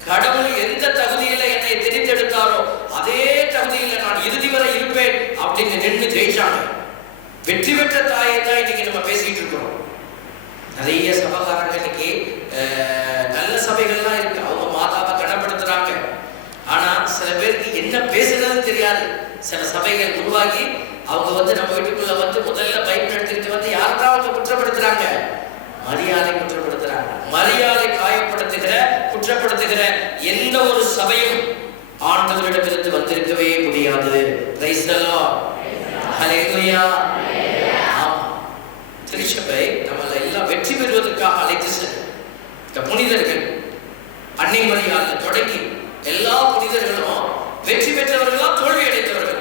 கடவுள் எந்த தகுதியில என்னை தெரிந்தெடுத்தாரோ அதே தகுதியில நான் இறுதி வரை இருப்பேன் அப்படின்னு நின்று ஜெயிச்சாங்க. வெற்றி பெற்ற தாயை தான் இன்னைக்கு நம்ம பேசிட்டு இருக்கிறோம். நிறைய சபகாரங்க இன்னைக்கு நல்ல சபைகள்லாம் இருக்கு, அவங்க மாதாவை கனப்படுத்துறாங்க. ஆனா சில பேருக்கு என்ன பேசுறதுன்னு தெரியாது. சில சபைகள் உருவாகி அவங்க நம்ம வீட்டுக்குள்ள முதல்ல பைப் எடுத்துக்கிட்டு யார்தான் அவங்க குற்றப்படுத்துறாங்க? மரியாதை குற்றப்படுத்துறாங்க. மரியாதை காயப்படுத்துகிற குற்றப்படுத்துகிற எந்த ஒரு சபையும் ஆண்டவரிடமிருந்து வந்திருக்கவே முடியாது. பிரைஸ் தி லார்ட், ஹல்லேலூயா. திருச்சபை நம்மள எல்லாம் வெற்றி பெறுவதற்காக அழைத்து செல்லும். இந்த புனிதர்கள் அன்னை மரியாதை தொடங்கி எல்லா புனிதர்களும் வெற்றி பெற்றவர்களா தோல்வி அடைந்தவர்கள்?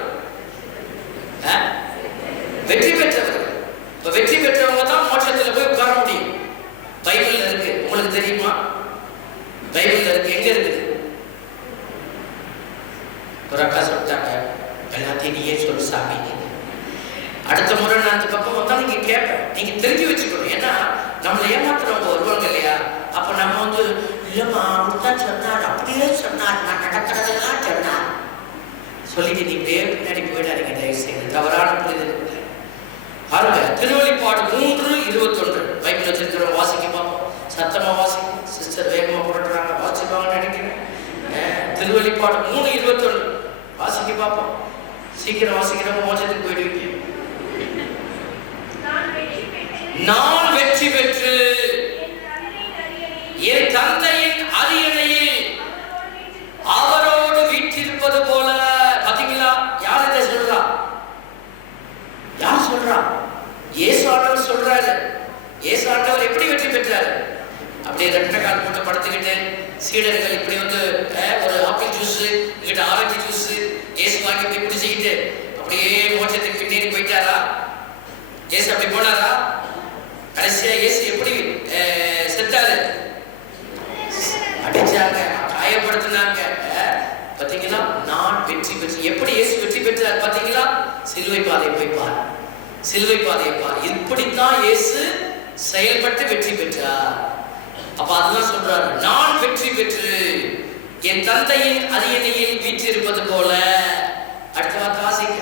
வெற்றி பெற்றவர்கள். இப்ப வெற்றி பெற்றவங்க தான் மோட்சத்துல போய் உட்கார முடியும். பைபிள்ல இருக்கு, உங்களுக்கு தெரியுமா? பைபிள்ல இருக்கு. எங்க இருக்குது? ஒரு அக்கா சொல்லிட்டாங்க, எல்லாத்தையும் நீயே சொல்லு சாமி. அடுத்த முறை நான் அந்த பக்கம் வந்தா நீங்க கேட்பேன், நீங்க தெரிஞ்சு வச்சுக்கணும். ஏன்னா நம்மளை ஏமாத்துறவங்க வருவாங்க இல்லையா? அப்ப நம்ம இல்லம்மா அப்படித்தான் சொன்னார், அப்படியே சொன்னார், நான் நடக்கிறதெல்லாம் சொன்னார் சொல்லிட்டு நீங்களே பின்னாடி போயிடாதீங்க தயவு செய்து. தவறான புரிதல் பாருங்க. திருவெளிப்பாடு 3:21 பைபிள் வச்சிருக்கிறோம், வாசிக்க பார்ப்போம். சத்தமா வாசிக்கும் சிஸ்டர், வேகமா போட்டுறாங்க, வாசிப்பாங்கன்னு நினைக்கிறேன். திருவெளிப்பாடு 3:21 வாசிக்க பார்ப்போம். சீக்கிரம் வாசிக்கிறவங்க மோட்சத்துக்கு போயிடுவீங்க. நான் வெற்றி பெற்று என் தந்தையின் அரியணையில் அவரோடு வீற்றிருப்பது போல. பாத்தீங்களா? யார் இதை சொல்றா? யார் சொல்றா? இயேசு ஆண்டவர் சொல்றாரு. இயேசு ஆண்டவர் எப்படி வெற்றி பெற்றாரு? அப்படியே ரெட்டை கால் போட்டு படுத்துக்கிட்டு சீடர்கள் இப்படி ஒரு ஆப்பிள் ஜூஸ், இங்கிட்ட ஆரஞ்சு ஜூஸ் இயேசு வாங்கி போய் குடிச்சுக்கிட்டு அப்படியே மோட்சத்துக்கு பின்னேறி போயிட்டாரா? இயேசு அப்படி போனாரா? கடைசியா இயேசு எப்படி செத்தாரு? அடிச்சாங்க, காயப்படுத்தினாங்க. பாத்தீங்களா? நான் வெற்றி பெற்று. எப்படி இயேசு வெற்றி பெற்றார் பாத்தீங்களா? சிலுவை பாதையை போய் பார், சிலுவை பாதையை பார். இப்படித்தான் இயேசு செயல்பட்டு வெற்றி பெற்றார். அப்ப அதுதான் சொல்றாரு, நான் வெற்றி பெற்று என் தந்தையின் அரியணையில் வீற்றிருப்பது போல. அடுத்த வார்த்தை வாசிக்க.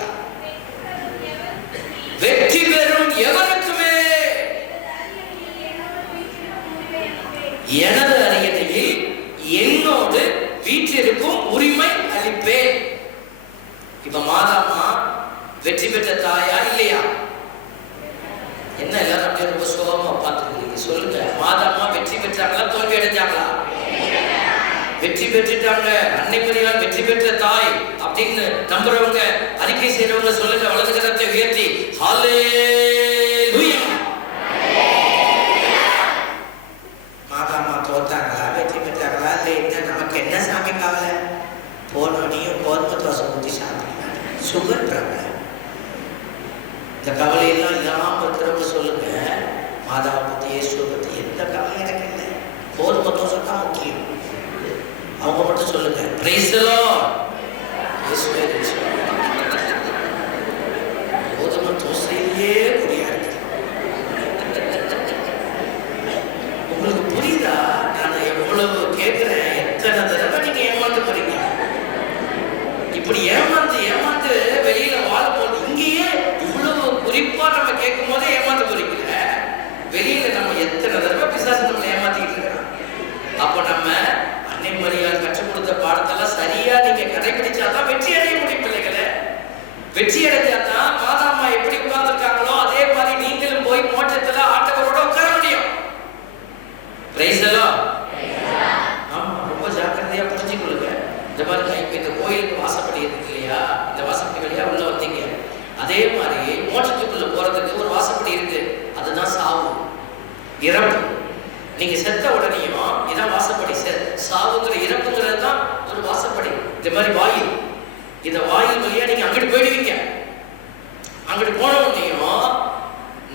வெற்றி பெறும் எவருக்குமே எனது அரியணையில் என்னோடு வீற்றிருக்கும் உரிமை அளிப்பேன். இப்ப மாதாமா வெற்றி பெற்ற தாயா இல்லையா? என்ன எல்லாரும் அப்படியே ரொம்ப சோகமா பார்த்துருக்கீங்க? சொல்லுங்க, மாதாமா வெற்றி பெற்றாங்களா தோல்வி அடைஞ்சாங்களா? வெற்றி பெற்றுட்டாங்க. அன்னை மரியாள் வெற்றி பெற்ற தாய் அப்படின்னு நம்புறவங்க, அறிக்கை செய்யறவங்க சொல்லுங்க, வலது கரத்தை உயர்த்தி ஹல்லேலூயா. மாதாமா தோத்தாங்களா வெற்றி பெற்றாங்களா இல்லை, நமக்கு என்ன சாமி கவலை? போனோனையும் கோதுமை தோசை ஊற்றி சாப்பிடுங்க, சுகர் ப்ராப்ளம். இந்த கவலையெல்லாம் இல்லாம இருக்கிறவங்க சொல்லுங்க, மாதாவை பத்தி இயேசுவை பத்தி எந்த கவலை எனக்கு இல்லை, கோதுமை தோசை தான் முக்கியம். அவங்க மட்டும் சொல்லுங்க, பிரைஸ் தி லார்ட். இயேசுவே கோதுமை தோசையிலேயே குறியா இருக்கு. உங்களுக்கு புரியுதா நான் எவ்வளவு கேட்கிறேன்? எத்தனை தடவை நீங்க ஏமாந்து போறீங்க? இப்படி ஏமாந்து ஏமாந்து வெளியில வாழும்போது இங்கேயே இவ்வளவு குறிப்பா நம்ம கேட்கும் போதே ஏமாந்து போறீங்கல்ல, வெளியில நம்ம எத்தனை தடவை பிசாசு நம்மளை ஏமாத்திக்கிட்டு இருக்கிறோம். அப்போ நம்ம அன்னை மரியாள் கற்றுக் கொடுத்த பாடத்தெல்லாம் சரியா நீங்க கடைபிடிச்சாதான் வெற்றி அடைய முடியும் பிள்ளைகளே. வெற்றி அடைஞ்சாதான் மாதாமா எப்படி உட்கார்ந்துருக்காங்களோ அதே மாதிரி நீங்களும் போய் மோட்சத்துல ஆண்டவரோட உட்கார முடியும். Price the Lord. ஆமா, ரொம்ப ஜாக்கிரதையா புரிஞ்சுக்கொள்ளுங்க. இந்த மாதிரி இப்ப இந்த கோயிலுக்கு வாசப்படி இருக்கு இல்லையா, இந்த வாசப்படி வழியா உள்ள வந்தீங்க, அதே மாதிரி மோட்சத்துக்குள்ள போறதுக்கு ஒரு வாசப்படி இருக்கு. அதுதான் சாவு, இறப்பு. நீங்க செத்த உடனேயும் இதான் வாசப்படி. சாவுங்கிற இறப்புங்கிறது தான் ஒரு வாசப்படி. இந்த மாதிரி வாயில், இந்த வாயில் வழியா நீங்க அங்கிட்டு போயிடுவீங்க. அங்கிட்டு போன உடனேயும்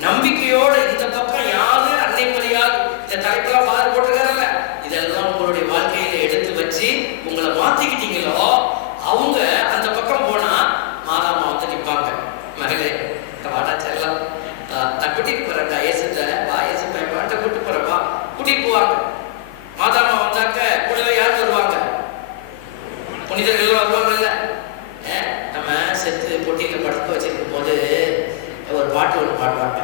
நம்பிக்கையோட இந்த பக்கம் யாரு அன்னை மரியாள் இந்த தலைப்பெல்லாம் பாரு போட்டிருக்காருல்ல, இதெல்லாம் உங்களுடைய வாழ்க்கையில எடுத்து வச்சு உங்களை மாத்திக்கிட்டீங்களோ, அவங்க அந்த பக்கம் போனா மாதாமா வந்து நிற்பாங்க. மகளே வாடா செல்லாம், நான் கூட்டிட்டு போறேன்டா, ஏசுத்த வா, ஏசுப்பா வாட்ட கூட்டு போறப்பா, கூட்டிட்டு போவாங்க. மாதாமா வந்தாக்க கூடவே யார் வருவாங்க? புனிதர்கள் வருவாங்கல்ல. நம்ம செத்து பொட்டியில படுக்க வச்சிருக்கும் போது ஒரு பாட்டு ஒன்று பாடுவாங்க.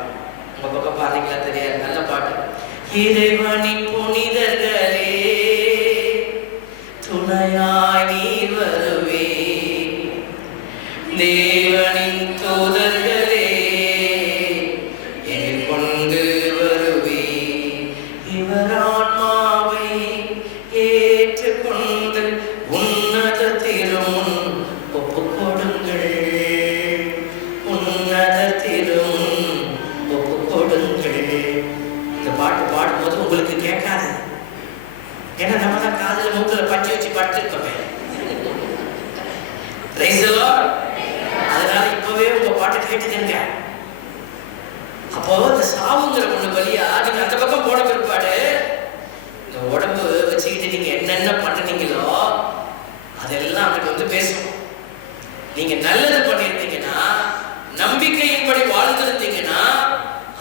உங்க பக்கம் பாத்தீங்களா தெரியாது, நல்ல பாட்டு. இறைவனின் புனிதர்களே துணையாய் நீர் வருவே, தேவனின் தூதர்களே எதிர்கொண்டு வருவே, இவர் ஆன்மாவை ஏற்றுக்கொண்டு உன்னத திருமுன் ஒப்புக் கொடுங்கள், உன்னத திருமுன் ஒப்புக் கொடுங்கள். இந்த பாட்டு பாடும்போது உங்களுக்கு கேட்காது, ஏன்னா நம்ம தான் காதுல மூக்குல பட்டி வச்சு படுத்திருக்கோமே. Price the Lord. அதனால இப்பவே உங்க பாட்டு கேட்டுக்கங்க. அப்போ இந்த சாவுங்கிற ஒண்ணு வழியா நீங்க அந்த பக்கம் போன பிற்பாடு இந்த உடம்பு வச்சுக்கிட்டு நீங்க என்னென்ன பண்ணுனீங்களோ அதெல்லாம் அங்கிட்டு வந்து பேசும். நீங்க நல்லது பண்ணியிருந்தீங்கன்னா, நம்பிக்கையின்படி வாழ்ந்திருந்தீங்கன்னா,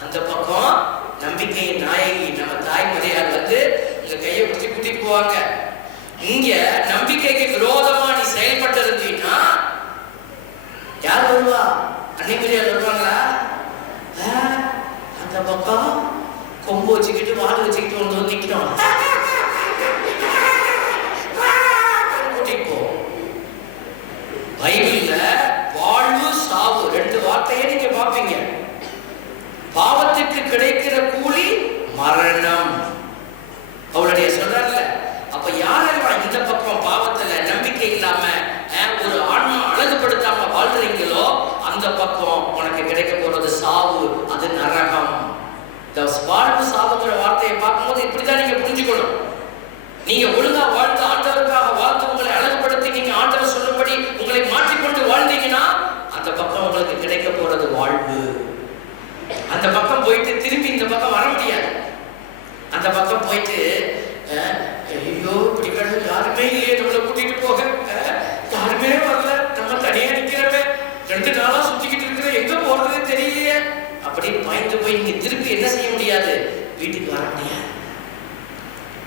அந்த பக்கம் நம்பிக்கையின் நாயகி நம்ம தாய் மரியாள் வந்து உங்க கையை பிடிச்சி கூட்டிட்டு போவாங்க. இங்க நம்பிக்கைக்கு விரோதமா நீ செயல்பட்டு இருந்தீங்கன்னா யார் வருவா? அன்னை மரியாள் வருவாங்களா? அந்த பக்கம் கொம்பு வச்சுக்கிட்டு வாடு வச்சுக்கிட்டு வந்து நிற்கிறோம், கூட்டிட்டு போ. பைபிள்ல வாழ்வு சாவு ரெண்டு வார்த்தையை நீங்க பார்ப்பீங்க. பாவத்துக்கு கிடைக்கிற கூலி மரணம். அவளுடைய சொல்றாருல, அப்ப யாரெல்லாம் இந்த பக்கம் பாவத்துல நம்பிக்கை இல்லாம ஒரு ஆன்மா அழகுபடுத்தாம வாழ்றீங்களோ அந்த பக்கம் உனக்கு கிடைக்க போறது சாவு, அது நரகம். இந்த வாழ்வு சாவுங்கிற வார்த்தையை பார்க்கும்போது இப்படிதான் நீங்க புரிஞ்சுக்கணும். நீங்க ஒழுங்கா வாழ்ந்து ஆண்டவருக்காக வாழ்ந்து உங்களை அழகுபடுத்தி நீங்க ஆண்டவர் சொல்லும்படி உங்களை மாற்றிக்கொண்டு வாழ்ந்தீங்கன்னா அந்த பக்கம் உங்களுக்கு கிடைக்க போறது வாழ்வு. அந்த பக்கம் போயிட்டு திரும்பி இந்த பக்கம் வர முடியாது. அந்த பக்கம் போயிட்டு ஐயோ இப்படி கடவுள் யாருமே இல்லையே நம்மளை கூட்டிட்டு போக, யாருமே வரல, நம்ம தனியா நிக்கிறவே, 2 நாளா சுத்திக்கிட்டு இருக்கிற, எங்க போறதே தெரியலையே அப்படின்னு பயந்து போய் நீங்க திருப்பி என்ன செய்ய முடியாது, வீட்டுக்கு வர முடியாது.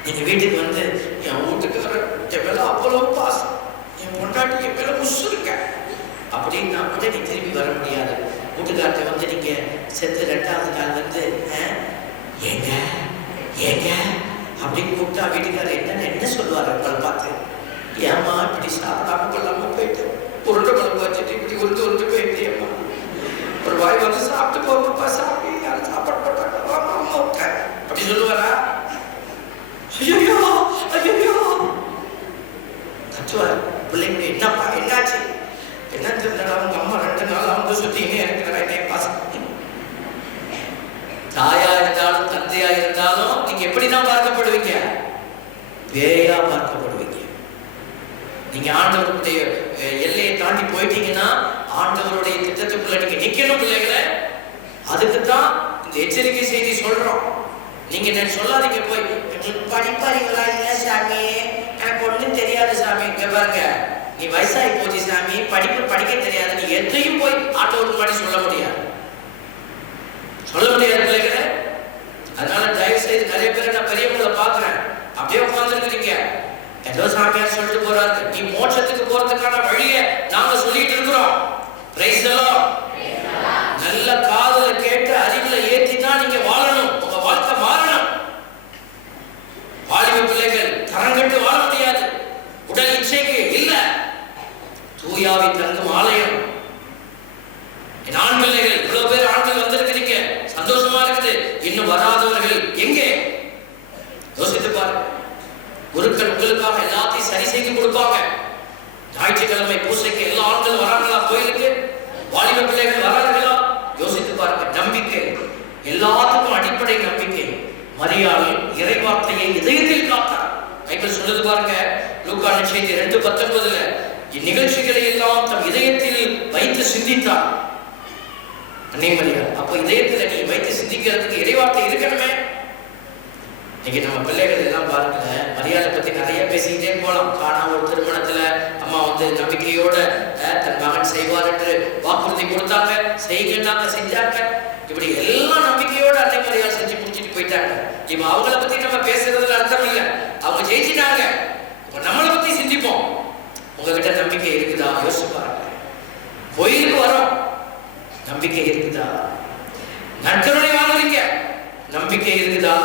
நீங்க வீட்டுக்கு வந்து என் வீட்டுக்காரர் என் மேல அவ்வளவு பாசம், என் பொண்டாட்டி என் மேல முசு இருக்க அப்படின்னு நான் கூட நீ திரும்பி வர முடியாது. வீட்டுக்கார்ட்ட வந்து நீங்க செத்து 2வது நாள் வந்து ஏங்க ஏங்க அப்படின்னு கூப்பிட்டா வீட்டுக்காரர் என்ன சொல்லுவார் உங்களை பார்த்து? ஏம்மா இப்படி சாப்பிடாம கொள்ளாம போயிட்டு உருண்டை குழம்பு வச்சுட்டு இப்படி உருண்டு போயிட்டு அம்மா ஒரு வாய் வந்து சாப்பிட்டு போங்கப்பா, சாப்பிட்டு யாரும் சாப்பாடு போட்டாங்க அப்படி சொல்லுவாரா? ஐயோ ஐயோ கத்துவார். பிள்ளைங்க என்னப்பா என்னாச்சு என்ன தெரியலடா, உங்க அம்மா 2 நாள் வந்து சுத்தினே எனக்கு பாசம். தாயா இருந்தாலும் தந்தையா இருந்தாலும் நீங்க எப்படிதான் பார்க்கப்படுவீங்க? பேயா பார்க்கப்படுவீங்க. நீங்க ஆண்டவருடைய எல்லையை தாண்டி போயிட்டீங்கன்னா ஆண்டவருடைய திட்டத்துக்குள்ள நீங்க நிக்கணும் பிள்ளைகளை. அதுக்குத்தான் இந்த எச்சரிக்கை செய்தி சொல்றோம். நீங்க என்ன சொல்லாதீங்க போய் படிப்பறிகளா இல்ல சாமி, எனக்கு ஒண்ணும் தெரியாது சாமி. இங்க பாருங்க, நீ வயசாகி போச்சு சாமி, படிக்க தெரியாது, நீ எதையும் போய் ஆண்டவருக்கு முன்னாடி சொல்ல முடியாது பிள்ளைகளை. அதனால தயவு செய்து நிறைய பேரை நான் பெரியவங்களை பாக்குறேன், அப்படியே உட்கார்ந்துருக்கீங்க, ஏதோ சாமியார் சொல்லிட்டு போறாரு. நீ மோட்சத்துக்கு போறதுக்கான வழியை நாங்க சொல்லிட்டு இருக்கிறோம். Price the Lord. நல்ல காதுல கேட்டு அறிவுல ஏத்தி தான் நீங்க வாழணும். உங்க வாழ்க்கை மாறணும். வாலிப பிள்ளைகள் தரங்கட்டு வாழ முடியாது. உடல் இச்சைக்கு இல்ல, தூயாவி தங்கும் ஆலயம். என் ஆண் பிள்ளைகள், இவ்வளவு பேர் ஆண்கள் வந்திருக்கிறீங்க, சந்தோஷமா இருக்குது. இன்னும் வராதவர்கள் எங்கே? யோசித்து பாருங்க. குருக்கள் உங்களுக்காக எல்லாத்தையும் சரி செய்து கொடுப்பாங்க. ஞாயிற்றுக்கிழமை பூசைக்கு எல்லா ஆண்கள் வராங்களா கோயிலுக்கு? வாலிப பிள்ளைகள் வராங்களா? யோசித்து பாருங்க. நம்பிக்கை எல்லாத்துக்கும் அடிப்படை நம்பிக்கை. மரியாள் இறைவார்த்தையை இதயத்தில் காத்தார். பைபிள் சொல்லுது பாருங்க, லூக்கா நற்செய்தி 2:19 இந்நிகழ்ச்சிகளை எல்லாம் தம் இதயத்தில் வைத்து சிந்தித்தார். அன்னை மரியாள். அப்போ இதயத்துல நீ வைத்து சிந்திக்கிறதுக்கு இறைவார்த்தை இருக்கணுமே. இன்னைக்கு நம்ம பிள்ளைகள் எல்லாம் பாருங்க, மரியாதை பத்தி நிறைய பேசிக்கிட்டே போலாம். ஆனா ஒரு திருமணத்துல அம்மா வந்து நம்பிக்கையோட தன் மகன் செய்வார் என்று வாக்குறுதி கொடுத்தாங்க, செய்கிறாங்க, செஞ்சாங்க. இப்படி எல்லாம் நம்பிக்கையோட அன்னை மரியாதை செஞ்சு முடிச்சுட்டு போயிட்டாங்க. இப்ப அவங்கள பத்தி நம்ம பேசுறதுல அர்த்தம் இல்லை, அவங்க ஜெயிச்சிட்டாங்க. நம்மளை பத்தி சிந்திப்போம். உங்ககிட்ட நம்பிக்கை இருக்குதா? யோசிச்சு பாருங்க. கோயிலுக்கு வரோம், நம்பிக்கை இருக்குதா? நற்கருணை வாங்குறீங்க, நம்பிக்கை இருக்குதா?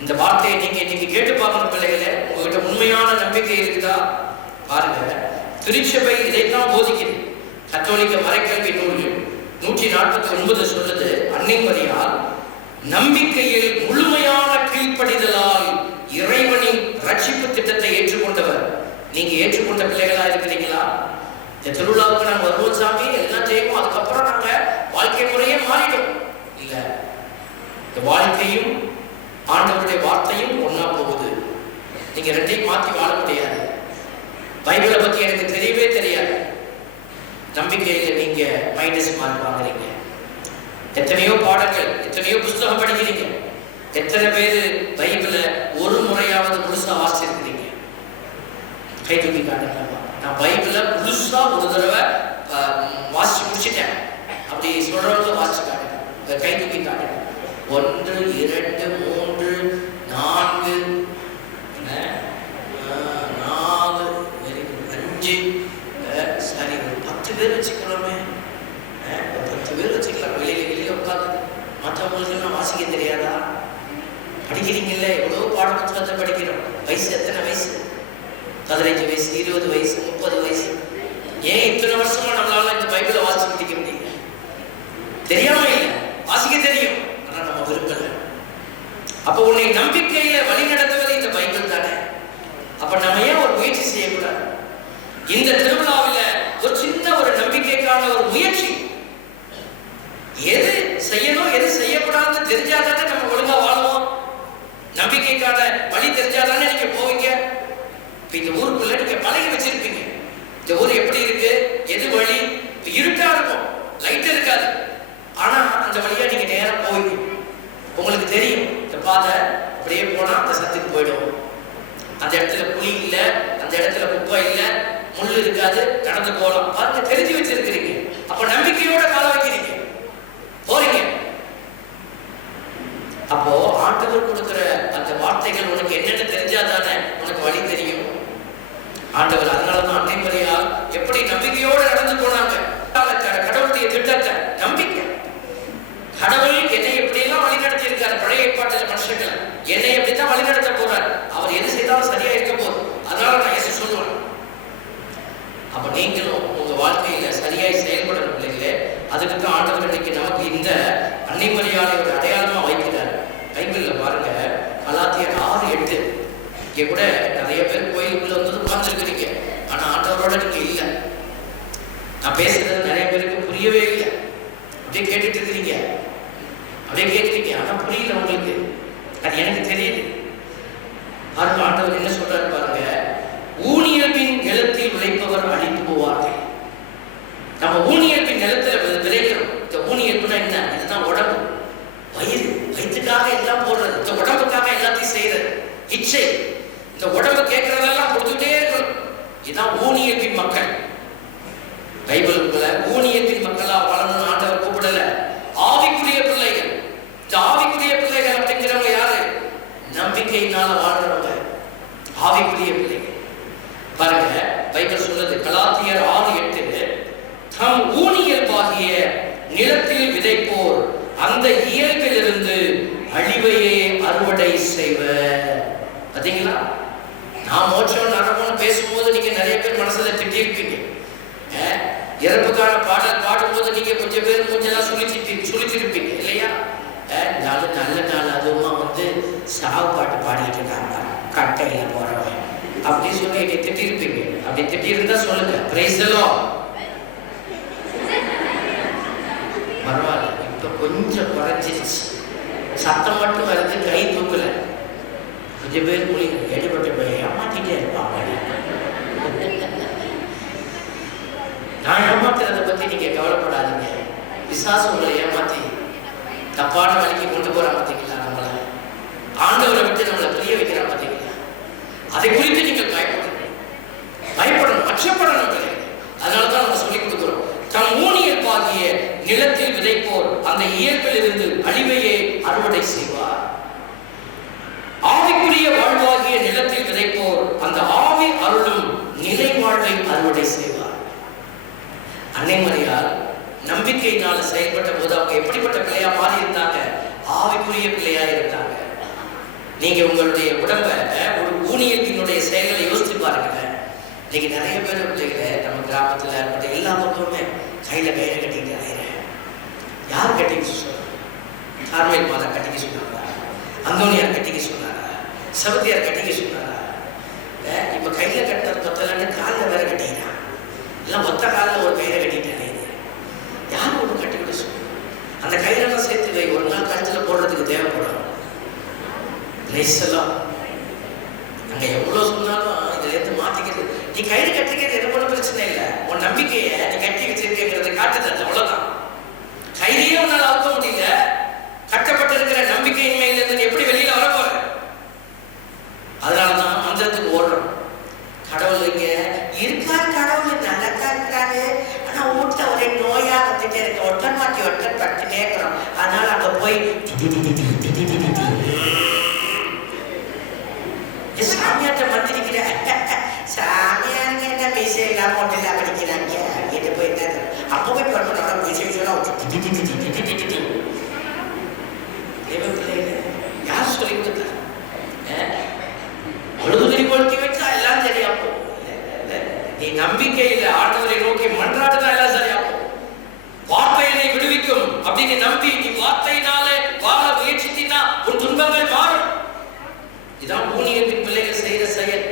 இந்த வார்த்தையை நீங்க இன்னைக்கு கேட்டு பார்க்கணும் பிள்ளைகளே. உங்ககிட்ட உண்மையான நம்பிக்கை இருக்குதா பாருங்க. திருச்சபை இதைத்தான் போதிக்குது. கத்தோலிக்க மறைக்கல்வி நூல் 149 சொல்லுது, அன்னை மரியாள் நம்பிக்கையில் முழுமையான கீழ்ப்படிதலால் இறைவனின் ரட்சிப்பு திட்டத்தை ஏற்றுக்கொண்டவர். நீங்க ஏற்றுக்கொண்ட பிள்ளைகளா இருக்கிறீங்களா? இந்த திருவிழாவுக்கு நாங்க வருவோம் சாமி, எல்லாம் செய்வோம், அதுக்கப்புறம் நாங்க வாழ்க்கை முறையே மாறிடும் இல்ல. இந்த வாழ்க்கையும் ஆண்டவருடைய வார்த்தையும் ஒன்னா போகுது. நீங்க ரெண்டையும் மாத்தி வாழ முடியாது. பைபிளை பத்தி எனக்கு தெரியவே தெரியாது. நம்பிக்கையில நீங்க மைனஸ் மார்க் வாங்குறீங்க. எத்தனையோ பாடங்கள், எத்தனையோ புத்தகம் படிக்கிறீங்க. எத்தனை பேரு பைபிளை ஒரு முறையாவது முழுசா வாசிச்சிருக்கிறீங்க? கை தூக்கி காட்டுங்க. நான் பைபிளை முழுசா ஒரு தடவை வாசிச்சு முடிச்சுட்டேன் அப்படி சொல்றவங்க வாசிச்சு காட்டுங்க. கை தூக்கி காட்டுங்க. 1 2 3 4 4 5 சரி, ஒரு 10 பேர் வச்சுக்கலாமே. 10 பேர் வச்சுக்கலாம். வெளியில உட்காந்து மற்றவங்களுக்கு நான் வாசிக்க தெரியாதா? படிக்கிறீங்கல்ல, எவ்வளோ பாட புத்தகத்தை படிக்கிறோம். வயசு எத்தனை வயசு? 15 வயசு, 20 வயசு, 30 வயசு. ஏன் இத்தனை வருஷமா நம்மளால இந்த பைபிளை வாசிச்சு முடிக்க முடியல? தெரியாம இல்லை, வாசிக்க தெரியும், ஆனா நம்ம விரும்பல. அப்ப உன்னை நம்பிக்கையில வழி நடத்துவது இந்த பைபிள் தானே. அப்ப நம்ம ஏன் ஒரு முயற்சி செய்யக்கூடாது? இந்த திருவிழாவில் ஒரு சின்ன ஒரு நம்பிக்கைக்கான ஒரு முயற்சி. எது செய்யணும் எது செய்யக்கூடாதுன்னு தெரிஞ்சாதானே நம்ம ஒழுங்கா வாழுவோம். நம்பிக்கைக்கான வழி தெரிஞ்சாதானே நீங்க போவீங்க. இந்த ஊருக்குள்ள நீங்க பழகி வச்சிருப்பீங்க. இந்த ஊர் எப்படி இருக்கு, எது வழி, இருட்டா இருக்கும், லைட் இருக்காது, ஆனா அந்த வழியா நீங்க நேரம் போவீங்க. உங்களுக்கு தெரியும் இந்த பாதை அப்படியே போனா அந்த சத்துக்கு போயிடும். அந்த இடத்துல புளி இல்ல, அந்த இடத்துல குப்பை இல்ல, முள் இருக்காது, நடந்து போகலாம். பாருங்க, தெரிஞ்சு வச்சிருக்கிறீங்க. அப்ப நம்பிக்கையோட கால வைக்கிறீங்க, போறீங்க. அப்போ ஆண்டவர் கொடுக்கிற அந்த வார்த்தைகள் உனக்கு என்னென்ன தெரிஞ்சா நீங்களும் உங்க வாழ்க்கையில சரியாய் செயல்படணும் பிள்ளைங்களே. அதுக்கு தான் ஆண்டவர் இன்னைக்கு நமக்கு இந்த அன்னை மரியாதையோட அடையாளமா வைக்கிறார். பைபிள்ல பாருங்க, கலாத்தியர் 6:8. இங்க கூட நிறைய பேர் கோயிலுக்குள்ள வந்து உட்கார்ந்துருக்கிறீங்க, ஆனா ஆண்டவரோட நீங்க இல்லை. நான் பேசுறது நிறைய பேருக்கு புரியவே இல்லை. அப்படியே கேட்டுட்டு இருக்கிறீங்க, அப்படியே கேட்குறீங்க, ஆனா புரியல உங்களுக்கு. அது எனக்கு தெரியுது. பாருங்க ஆண்டவர் என்ன சொல்றாரு பாருங்க, ஊனியர்பின் நிலத்தில் விளைப்பவர் அழித்து போவார்கள். நம்ம ஊனியர்பின் நிலத்துல விளைக்கிறோம். இந்த ஊனியர்புனா என்ன? இதுதான் உடம்பு, வயிறு, வயிற்றுக்காக எல்லாம் போடுறது, இந்த உடம்புக்காக எல்லாத்தையும் செய்யறது, இச்சை. இந்த உடம்பு கேட்கறதெல்லாம் கொடுத்துட்டே இருக்கணும். இதுதான் ஊனியர்பின் மக்கள். பைபிளுக்குள்ள ஊனியத்தின் மக்களா வாழணும்னு ஆண்டவர் கூப்பிடல, ஆவிக்குரிய பிள்ளைகள். இந்த ஆவிக்குரிய பிள்ளைகள் அப்படிங்கிறவங்க யாரு? நம்பிக்கையினால வாழ்றவங்க ஆவிக்குரிய பிள்ளைகள். பாருங்க பைபிள் சொல்றது, கலாத்தியர் 6:8, தம் ஊனியல்பாகிய நிலத்தில் விதைப்போர் அந்த இயல்பிலிருந்து அழிவையே அறுவடை செய்வர். பாத்தீங்களா? நான் மோட்சம் நரகம்னு பேசும்போது நீங்க நிறைய பேர் மனசுல திட்டிருப்பீங்க. இறப்புக்கான பாடல் பாடும்போது நீங்க கொஞ்சம் பேர் கொஞ்சம் சுழிச்சிருப்பீங்க இல்லையா? நல்ல நல்ல நாள் அதுவுமா வந்து சாவு பாட்டு பாடிட்டு இருக்காங்க, கட்டையில போறவன் அப்படி சொல்லி என்னை திட்டிருப்பீங்க. அப்படி திட்டிருந்தா சொல்லுங்க, பிரைஸ் தி லார்ட். பரவாயில்ல, இப்ப கொஞ்சம் குறைஞ்சிருச்சு, சத்தம் மட்டும் வருது, கை தூக்கல. கொஞ்சம் பேர் புரியுது, எடுபட்டு போய் ஏமாத்திட்டே இருப்பாங்க. நான் ஏமாத்துறதை பத்தி நீங்க கவலைப்படாதீங்க. பிசாசு உங்களை ஏமாத்தி தப்பான வழிக்கு கொண்டு போறான் பார்த்தீங்களா? நம்மள ஆண்டவரை விட்டு நம்மளை புரிய வைக்கிறான் பார்த்தீங்களா? அதை குறித்து நீங்கள் பயப்படணும், அச்சப்படணும். அதனாலதான் நம்ம சொல்லி கொடுக்கிறோம், தம் ஊனியல்பாகிய நிலத்தில் விதைப்போர் அந்த இயற்பில் இருந்து அழிவையே அறுவடை செய்வார். ஆவிக்குரிய வாழ்வாகிய நிலத்தில் விதைப்போர் அந்த ஆவி அருளும் நிலை வாழ்வை அறுவடை செய்வார். அன்னை மரியாள் நம்பிக்கையினால செயல்பட்ட போது அவங்க எப்படிப்பட்ட பிள்ளையா மாறி இருந்தாங்க? ஆவிக்குரிய பிள்ளையா இருந்தாங்க. நீங்க உங்களுடைய உடம்ப ஒரு ஊனியத்தினுடைய செயல்களை யோசித்து பாருங்க. இன்னைக்கு நிறைய பேர் பிள்ளைகளை நம்ம கிராமத்துல எல்லா பக்கமுமே கையில கயிறு கட்டிட்டு அலையிறேன். யார் கட்டிக்க சொன்னாங்க? கார்மேல் மாதா கட்டிக்க சொன்னாங்களா? அந்தோனியார் கட்டிக்க சொன்னாரா? சபதியார் கட்டிக்க சொன்னாரா? இப்ப கையில கட்டுறது பத்தலன்னு காலில் வேற கட்டிக்கிறான். எல்லாம் ஒத்த காலில் ஒரு கயிறை கட்டிட்டாங்க. யாரும் ஒன்று கட்டிக்கிட்டு சொல்லு, அந்த கயிறெல்லாம் சேர்த்து வை, ஒரு நாள் கழுத்தில் போடுறதுக்கு தேவைப்படும். அங்க எவ்வளவு சொன்னாலும் இதுல இருந்து மாத்திக்கிறது. நீ கயிறு கட்டிக்கிறது எது ஒன்றும் பிரச்சனை இல்லை. உன் நம்பிக்கையை நீ கட்டி வச்சிருக்கிறது காட்டுறது, அவ்வளவுதான். கயிறையே உன்னால அவுக்க முடியல, கட்டப்பட்டிருக்கிற நம்பிக்கையின்மையிலிருந்து எப்படி வெளியில வர போற? அதனாலதான் மந்திரத்துக்கு ஓடுறோம். கடவுள் இங்க இருக்காரு, கடவுள் நல்லா இருக்காரு, ஆனா வீட்டுல ஒரே நோயா கத்துட்டே இருக்க, ஒட்டன் மாத்தி ஒட்டன் படுத்துட்டே இருக்கிறோம். அதனால அங்க போய் சாமியார்ட்ட மந்திரிக்கிற, சாமியாருங்க என்ன பேச இல்லாம ஒட்டெல்லாம் படிக்கிறாங்க, இது போய் என்ன அப்ப போய் பண்ணணும் விஷயம் யார் சொல்லி கொடுத்தா? ஒழுகுதிரி கொளுத்தி வச்சா எல்லாம் சரியா போகும். நீ நம்பிக்கையில ஆண்டவரை நோக்கி மன்றாடுதான் எல்லாம் சரியா போகும். வார்த்தையினை விடுவிக்கும் அப்படின்னு நம்பி நீ வார்த்தையினாலே வாழ முயற்சித்தினா உன் துன்பங்கள் மாறும். இதான் ஊனியத்தின் பிள்ளைகள் செய்யற செயல்.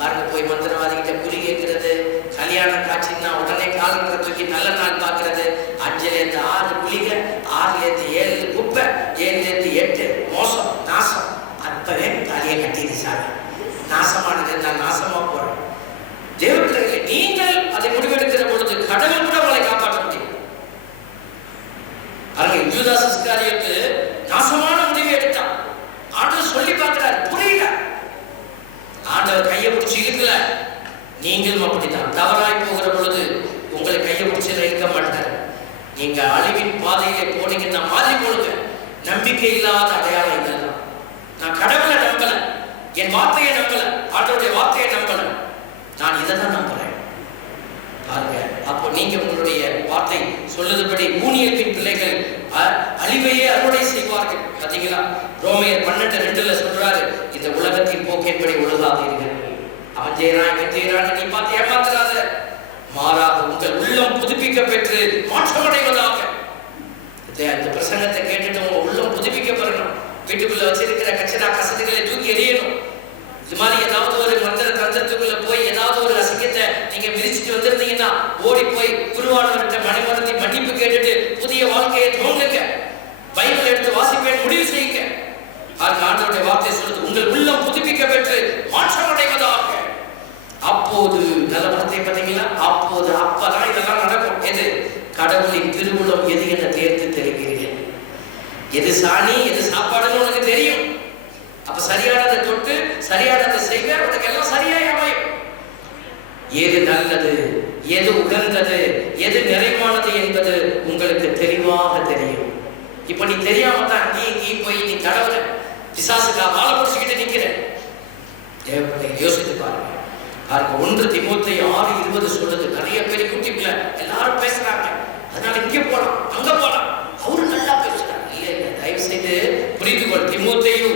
பாருங்க, போய் மந்திரவாதிகிட்ட குறி கேட்கிறது, கல்யாண காட்சின்னா உடனே காலங்களை தூக்கி நல்ல நாள் பார்க்கறது, 5லேருந்து 6 குளிகை, 6லேருந்து 7 குப்பை, 7லேருந்து 8 மோசம் நாசம். அப்பவே தாலியை கட்டிடு சாமி, நாசமானது நான் நாசமா போறேன். தேவ பிள்ளைகளை நீங்கள் அதை முடிவெடுக்கிற பொழுது கடவுள் கூட உங்களை காப்பாற்ற முடியும். பாருங்க, யூதாஸ் இஸ்காரியோத்து நாசமான முடிவை எடுத்தான். ஆண்டவர் சொல்லி பார்க்கிறார், புரியல. ஆண்டவர் கையை பிடிச்சி இழுக்கல. நீங்களும் அப்படித்தான் தவறாய் போகிற பொழுது உங்களை கையை பிடிச்சி இழுக்க மாட்டார். நீங்க அழிவின் பாதையிலே போனீங்கன்னா மாதிரி போடுங்க. நம்பிக்கை இல்லாத அடையாளம் இதெல்லாம். நான் கடவுளை நம்பல, என் வார்த்தையை நம்பல, ஆண்டவருடைய வார்த்தையை நம்பல, நான் இதை தான் நம்புறேன். பாருங்க, அப்போ நீங்க உங்களுடைய வார்த்தை சொல்லுதபடி ஊனியத்தின் பிள்ளைகள் அழிவையே அறுவடை செய்வார்கள். பாத்தீங்களா? ரோமையர் 12:2 சொல்றாரு, இந்த உலகத்தின் போக்கின்படி ஒழுகாதீர்கள். அவன் செய்யறான், இவன் செய்யறான்னு நீ பார்த்து ஏமாத்துறாத. உள்ளம் புதுப்பிக்க பெற்று மாற்றமடைவதாக. இந்த பிரசங்கத்தை கேட்டுட்டு உங்க உள்ளம் புதுப்பிக்கப்படணும். வீட்டுக்குள்ள வச்சிருக்கிற கச்சரா கசடுகளை தூக்கி எறியணும். இது மாதிரி ஏதாவது ஒரு மந்திர தந்திரத்துக்குள்ள போய் ஏதாவது ஒரு அசிங்கத்தை நீங்க மிதிச்சுட்டு வந்திருந்தீங்கன்னா ஓடி போய் குருவானவர்கிட்ட மணிமருந்தி மன்னிப்பு கேட்டுட்டு புதிய வாழ்க்கையை துவங்குங்க. பைபிள் எடுத்து வாசிப்பேன் முடிவு செய்யுங்க. ஆண்டவருடைய வார்த்தை சொல்றது, உங்கள் உள்ளம் புதுப்பிக்க பெற்று மாற்றமடைவதாக. அப்போது நல்ல வார்த்தை பார்த்தீங்களா? அப்போது அப்பதான் இதெல்லாம் நடக்கும். எது? கடவுளின் திருவுளம் எது என தேர்ந்து தெரிகிறீர்கள். எது சாணி எது சாப்பாடுன்னு உனக்கு தெரியும். அப்ப சரியானதை தொட்டு சரியானதை செய்வ, உனக்கு எல்லாம் சரியாய் அமையும். எது நல்லது, எது உகந்தது, எது நிறைவானது என்பது உங்களுக்கு தெளிவாக தெரியும். இப்ப நீ தெரியாம தான் நீ போய் நீ கடவுள பிசாசுக்கா வாழ பிடிச்சுக்கிட்டு நிக்கிற. யோசித்து பாருங்க. 1 தீமோத்தேயு 6:20 சொல்லுது. நிறைய பேர் யூடியூப்ல எல்லாரும் பேசுறாங்க, அதனால இங்க போலாம் அங்க போலாம், அவரு நல்லா பேசுறாங்க. இல்ல, தயவு செய்து புரிந்து கொள். தீமோத்தேயு,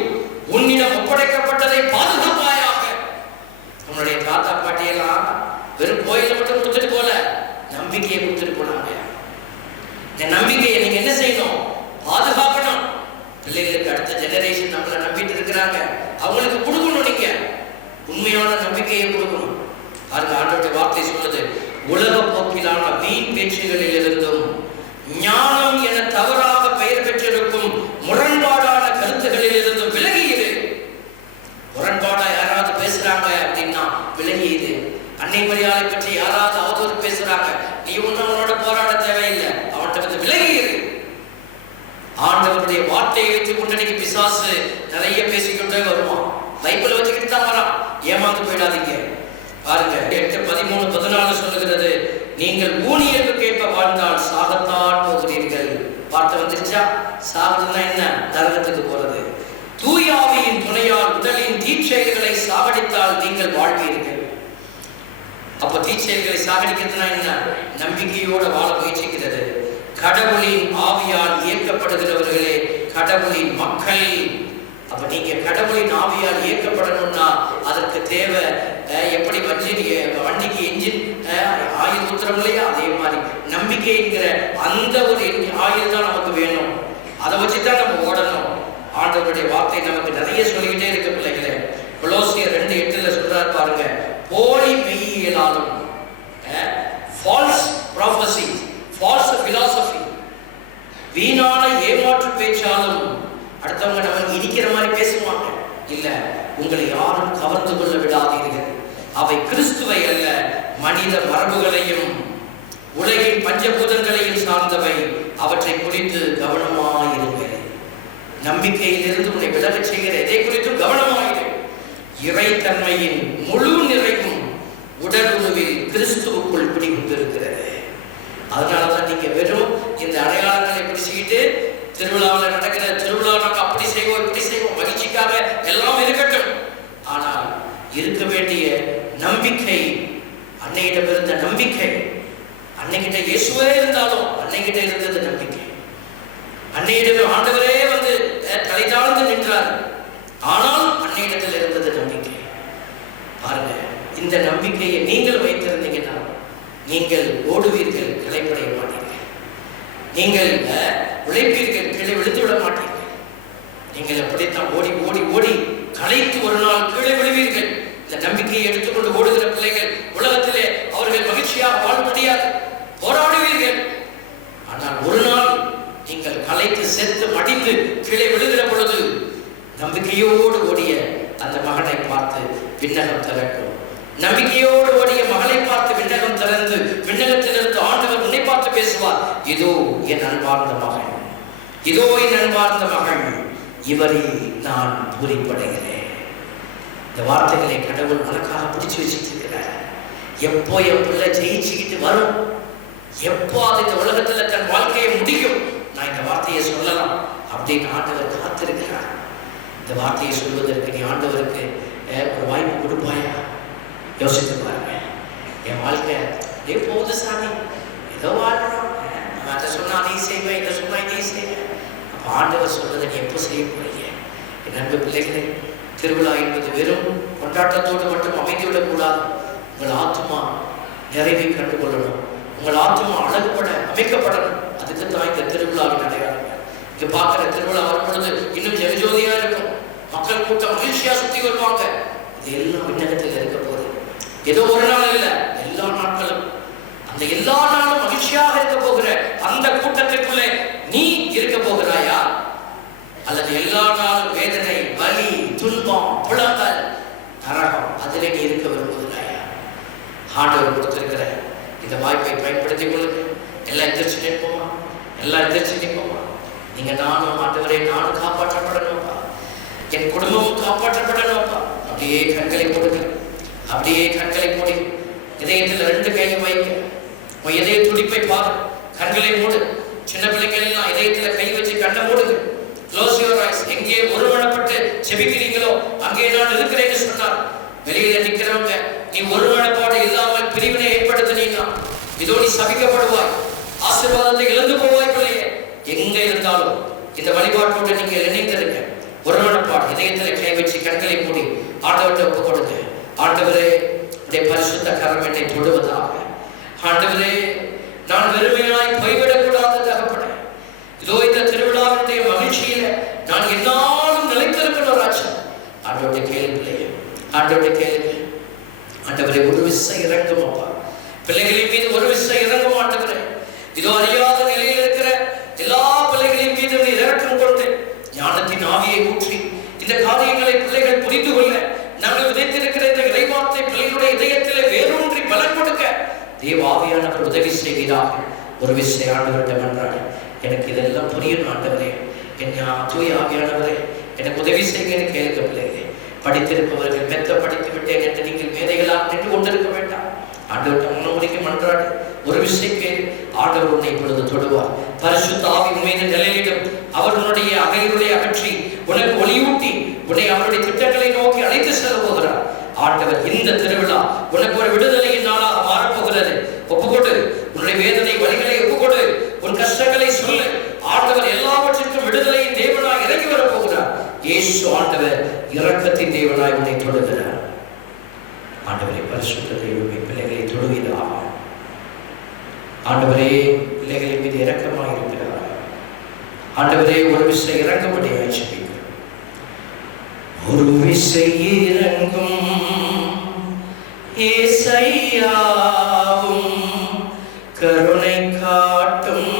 உன்னிடம் ஒப்படைக்கப்பட்டதை பாதுகாப்பாயாக. உன்னுடைய தாத்தா பாட்டியெல்லாம் வெறும் கோயிலை மட்டும் கொடுத்துட்டு போல, நம்பிக்கையை கொடுத்துட்டு போனாங்க. இந்த நம்பிக்கையை நீங்க என்ன செய்யணும்? பாதுகாக்கணும். பிள்ளைகளுக்கு அடுத்த ஜெனரேஷன் நம்மளை நம்பிட்டு இருக்கிறாங்க, அவங்களுக்கு கொடுக்கணும். நீங்க உண்மையான நம்பிக்கையை கொடுக்கணும். அதுக்கு ஆண்டவருடைய வார்த்தை சொல்லுது, உலக போக்கிலான வீண் பேச்சுகளில் இருந்தும் ஞானம் என தவறாக பெயர் பெற்றிருக்கும் முரண்பாடான கருத்துகளில் இருந்தும் விலகியது. முரண்பாடா யாராவது பேசுறாங்க அப்படின்னா விலகியது. அன்னை மரியாதை பற்றி யாராவது அவதூறு பேசுறாங்க, நீ ஒன்னும் அவனோட போராட தேவையில்லை, அவன்கிட்ட வந்து விலகியது. ஆண்டவருடைய வார்த்தையை வைத்துக் கொண்டு பிசாசு நிறைய பேசிக்கொண்டே வருவான். பைபிளை வச்சுக்கிட்டு தான் வரான். ஏமாந்து போயிடாதீங்க. பாருங்க, 8:13-14 சொல்லுகிறது, நீங்கள் ஊனியருக்கு ஏற்ப வாழ்ந்தால் சாகத்தான் போகிறீர்கள். வார்த்தை வந்துருச்சா? சாகுதுன்னா என்ன? நரகத்துக்கு போறது. தூயாவியின் துணையால் உடலின் தீச்செயல்களை சாகடித்தால் நீங்கள் வாழ்வீர்கள். அப்ப தீச்செயல்களை சாகடிக்கிறதுனா என்ன? நம்பிக்கையோட வாழ முயற்சிக்கிறது. கடவுளின் ஆவியால் இயக்கப்படுகிறவர்களே கடவுளின் மக்கள். அப்ப நீங்க கடவுளின் ஆவியால் இயக்கப்படணும்னா அதற்கு தேவை எப்படி வண்டிக்கு என்ஜின் ஆயில் ஊத்துறோம் இல்லையா, அதே மாதிரி நம்பிக்கைங்கிற அந்த ஒரு ஆயில் தான் நமக்கு வேணும். அதை வச்சுதான் நம்ம ஓடணும். ஆண்டவருடைய வார்த்தை நமக்கு நிறைய சொல்லிக்கிட்டே இருக்கு பிள்ளைகளே. கொலோசியர் 2:8 சொல்றார் பாருங்க, போலி மெய்யியலாலும் ஃபால்ஸ் ப்ராஃபஸி, ஃபால்ஸ் பிலாசபி, வீணான ஏமாற்று பேச்சாலும் அடுத்தவங்க நமக்கு இனிக்கிற மாதிரி பேசுவாங்க. இல்ல, உங்களை யாரும் கவர்ந்து கொள்ள விடாதீர்கள். அவை கிறிஸ்துவை அல்ல, மனித மரபுகளையும் உலகின் பஞ்சபூதங்களையும் சார்ந்தவை. அவற்றை குறித்து கவனமாயிருங்கள். நம்பிக்கையிலிருந்து உன்னை விலகச் செய்கிற எதை குறித்தும் கவனமாயிரு. இறைத்தன்மையின் முழு நிறைவும் உடலுறவில் கிறிஸ்துவுக்குள் பிடித்திருக்கிறது. அதனாலதான் நீங்க வெறும் இந்த அடையாளங்களை பிடிச்சிக்கிட்டு திருவிழாவில் நடக்கிற திருவிழா நாங்கள் அப்படி செய்வோம் இப்படி செய்வோம் மகிழ்ச்சிக்காக எல்லாம் இருக்கட்டும். ஆனால் இருக்க வேண்டிய நம்பிக்கை, அன்னையிடம் இருந்த நம்பிக்கை, அன்னைகிட்ட இயேசுவே இருந்தாலும் அன்னைகிட்ட இருந்தது நம்பிக்கை. அன்னையிடம் ஆண்டவரே வந்து தலை தாழ்ந்து நின்றார், ஆனால் அன்னையிடத்தில் இருந்தது நம்பிக்கை. பாருங்க, இந்த நம்பிக்கையை நீங்கள் வைத்திருந்தீங்கன்னா நீங்கள் ஓடுவீர்கள், களைப்படைய மாட்டீர்கள். நீங்கள் உழைப்பீர்கள், கீழே விழுந்து விட மாட்டீர்கள். நீங்கள் அப்படித்தான் ஓடி ஓடி ஓடி களைத்து ஒரு நாள் கீழே விழுவீர்கள். இந்த நம்பிக்கையை எடுத்துக்கொண்டு ஓடுகிற பிள்ளைகள் உலகத்திலே அவர்கள் மகிழ்ச்சியாக வாழ முடியாது, போராடுவீர்கள். ஆனால் ஒரு நாள் நீங்கள் களைத்து செத்து மடிந்து கீழே விழுகிற பொழுது நம்பிக்கையோடு ஓடிய அந்த மகனை பார்த்து விண்ணகம் திறக்கும். நம்பிக்கையோடு ஓடிய மகளை பார்த்து விண்ணகம் திறந்து விண்ணகத்திலிருந்து ஆண்டவர் உன்னை பார்த்து பேசுவார், இதோ என் அன்பார்ந்த மகன், இதோ என் அன்பார்ந்த மகள், இவரில் நான் பூரிப்படைகிறேன். இந்த வார்த்தைகளை கடவுள் உனக்காக பிடிச்சு வச்சுட்டு இருக்கிறார். எப்போ என் பிள்ளை ஜெயிச்சுக்கிட்டு வரும், எப்போ அது இந்த உலகத்துல தன் வாழ்க்கையை முடியும், நான் இந்த வார்த்தையை சொல்லலாம் அப்படின்னு ஆண்டவர் காத்திருக்கிறார். இந்த வார்த்தையை சொல்வதற்கு நீ ஆண்டவருக்கு ஒரு வாய்ப்பு கொடுப்பாயா? யோசித்து பாருங்க. என் வாழ்க்கை போகுது சாமி, ஏதோ வாழ்றோம், நான் அதை சொன்னா நீ செய்வேன், இதை சொன்னா நீ செய்வேன். அப்போ ஆண்டவர் சொல்வதை நீ எப்போ செய்ய போறீங்க? என் அன்பு பிள்ளைகளே, திருவிழா என்பது வெறும் கொண்டாட்டத்தோடு மட்டும் அமைந்துவிடக்கூடாது. உங்கள் ஆத்மா நிறைவை கண்டுகொள்ளணும். உங்கள் ஆத்மா அழகுபட அமைக்கப்படணும். அதுக்கு தான் இந்த திருவிழாவின் அடையாளம். இங்க பார்க்கிற திருவிழா வரும் பொழுது இன்னும் ஜெகஜோதியா இருக்கும். மக்கள் கூட்டம் மகிழ்ச்சியா சுத்தி வருவாங்க. இது எல்லாம் விண்ணகத்தில் இருக்க போகுது. ஏதோ ஒரு நாள் இல்லை, எல்லா நாட்களும். அந்த எல்லா நாளும் மகிழ்ச்சியாக இருக்க போகிற அந்த கூட்டத்திற்குள்ளே நீ இருக்க போகிறாயா? அல்லது எல்லா நாளும் வேதனை, வலி, துன்பம், புலம்பல், நரகம், அதிலே நீ இருக்க விரும்புகிறாயா? ஆண்டவர் கொடுத்திருக்கிற இந்த வாய்ப்பை பயன்படுத்திக் கொள்ளுங்க. எல்லாம் எந்திரிச்சு நிற்போமா? எல்லாம் எந்திரிச்சு நிற்போமா? நீங்க நானும் ஆண்டவரே, நானும் காப்பாற்றப்படணும்ப்பா, என் குடும்பமும் காப்பாற்றப்படணும்ப்பா. அப்படியே கண்களை போடுங்க. அப்படியே கண்களை மூடி இதயத்தில் 2 கையை வைங்க. உன் இதய துடிப்பை பாரு. கண்களை மூடு. சின்ன பிள்ளைகள் எல்லாம் இதயத்தில் கை வச்சு கண்ணை மூடுங்க. Close your eyes. எங்கே ஒருமனப்பட்டு செபிக்கிறீங்களோ அங்கே நான் இருக்கிறேன்னு சொன்னார். வெளியில நிற்கிறவங்க, நீ ஒருமனப்பாடு இல்லாமல் பிரிவினை ஏற்படுத்தினீங்கன்னா இதோ நீ சபிக்கப்படுவாய், ஆசீர்வாதத்தை இழந்து போவாய். பிள்ளையே, எங்க இருந்தாலும் இந்த வழிபாட்டோடு நீங்க இணைந்திருக்க. ஒருமனப்பாடு இதயத்தில் கை வச்சு கண்களை மூடி ஆண்டவர்கிட்ட ஒப்பு கொடுங்க. ஆண்டவரே, உடைய பரிசுத்த கரம் என்னை தொடுவதாக. ஆண்டவரே, நான் வெறுமையாய் போய்விடக்கூடாது தகப்பனே. இதோ இந்த திருவிழாவுடைய மகிழ்ச்சியில நான் என்னாலும் நிலைத்திருக்கணும் ராஜா. ஆண்டவருடைய கேள்வி, ஆண்டவருடைய கேள்வி. ஆண்டவரே, ஒரு விசை இறங்கும் அப்பா. பிள்ளைகளின் மீது ஒரு விசை இறங்கும் ஆண்டவரே. இதோ அறியாத நிலையில் இருக்கிற எல்லா பிள்ளைகளின் மீது இறக்கம் கொண்டு ஞானத்தின் ஆவியை ஊற்றி இந்த காரியங்களை பிள்ளைகள் புரிந்து கொள்ள, நாங்கள் விதைத்திருக்கிற இந்த இறைவார்த்தை பிள்ளைகளுடைய இதயத்தில் வேரூன்றி பலன் கொடுக்க தேவாவியானவர் உதவி செய்கிறார். ஒரு விசை ஆண்டவர்கிட்ட மன்றாடு, எனக்கு இதெல்லாம் புரியணும் ஆண்டவரே, என் தூய ஆவியானவரே எனக்கு உதவி செய்ய கேட்க. பிள்ளைகளே, படித்திருப்பவர்கள் மெத்த படித்து விட்டேன் என்று நீங்கள் மேதைகளாக நின்று கொண்டிருக்க வேண்டாம். ஆண்டவர்கிட்ட முன்னோடிக்கு மன்றாடு. ஒரு விஷயಕ್ಕೆ ஆண்டவர் உன்னை இப்பொழுது தொடுவார். பரிசுத்த ஆவி மீது நிலையிடும். அவர் உன்னுடைய அகையுடைய அகற்றி உனக்கு ஒளியூட்டி உன்னை அவருடைய திட்டங்களை நோக்கி அழைத்து செல்ல போகிறார். ஆண்டவர் இந்த திருவிழா உனக்கு ஒரு விடுதலையின் நாளாக மாறப்போகிறது. ஒப்புக்கொடு. உன்னுடைய வேதனை வழிகளை ஒப்புக்கொடு. உன் கஷ்டங்களை சொல்லு. ஆண்டவர் எல்லாவற்றிற்கும் விடுதலையின் தேவனாய் இறங்கி வரப்போகிறார். இயேசு ஆண்டவர் இரக்கத்தின் தேவனாய் உன்னை தொடுகிறார். ஆண்டவரை பரிசுத்த தெய்வமே, பிள்ளைகளை தொடுகிறார். ஆண்டவரே, பிள்ளைகளின் மீது இரக்கமாக இருக்கிறார். ஆண்டவரே, ஒரு விசை இறங்கும்படியாய் ஜெபிக்கிறோம். ஒரு விசை இறங்கும் ஏசையாவும் கருணை காட்டும்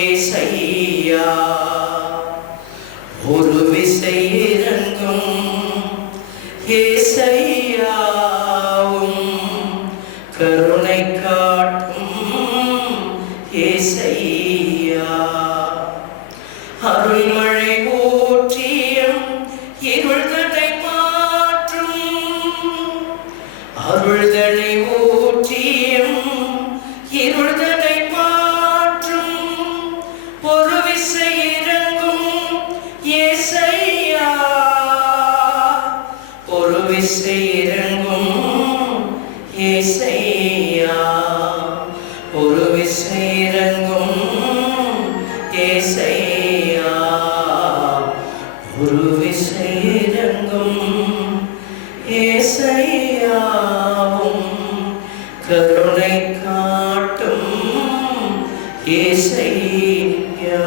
ஏசையா. ஒரு விசை இறங்கும் ஏசையாவும் கருணை காட்டும் ஏசையா. அருள்மழை ஊற்றியும் இருள்தடை மாற்றும். அருள்தடை ஊற்றியும் இருள்தடை மாற்றும். ஒரு விசை இறங்கும் ஏசையா. ஒரு விசை இறங்கும் ஏசையா. ஒரு விசை இறங்கும் ஏசையா. ஒரு விசை இறங்கும் ஏசையாவும் கருணை காட்டும் ஏசையா.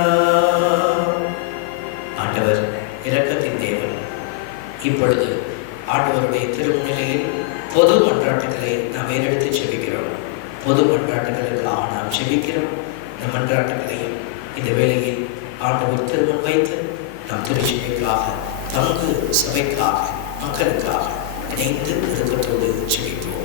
ஆண்டவர் இரக்கத்தின் தேவன். இப்பொழுது ஆண்டவருடைய திருமுன்னிலையில் பொது மன்றாட்டுகளை நாம் ஏறெடுத்து செபிக்கிறோம். பொது மன்றாட்டுகளுக்காக நாம் செபிக்கிறோம். நம் மன்றாட்டுகளையும் இந்த வேளையில் ஆண்டவர் திருமுன் வைத்து நாம் திருச்சபைக்காக, பங்கு சபைக்காக, மக்களுக்காக இணைந்து ஒழுக்கத்தோடு செபிப்போம்.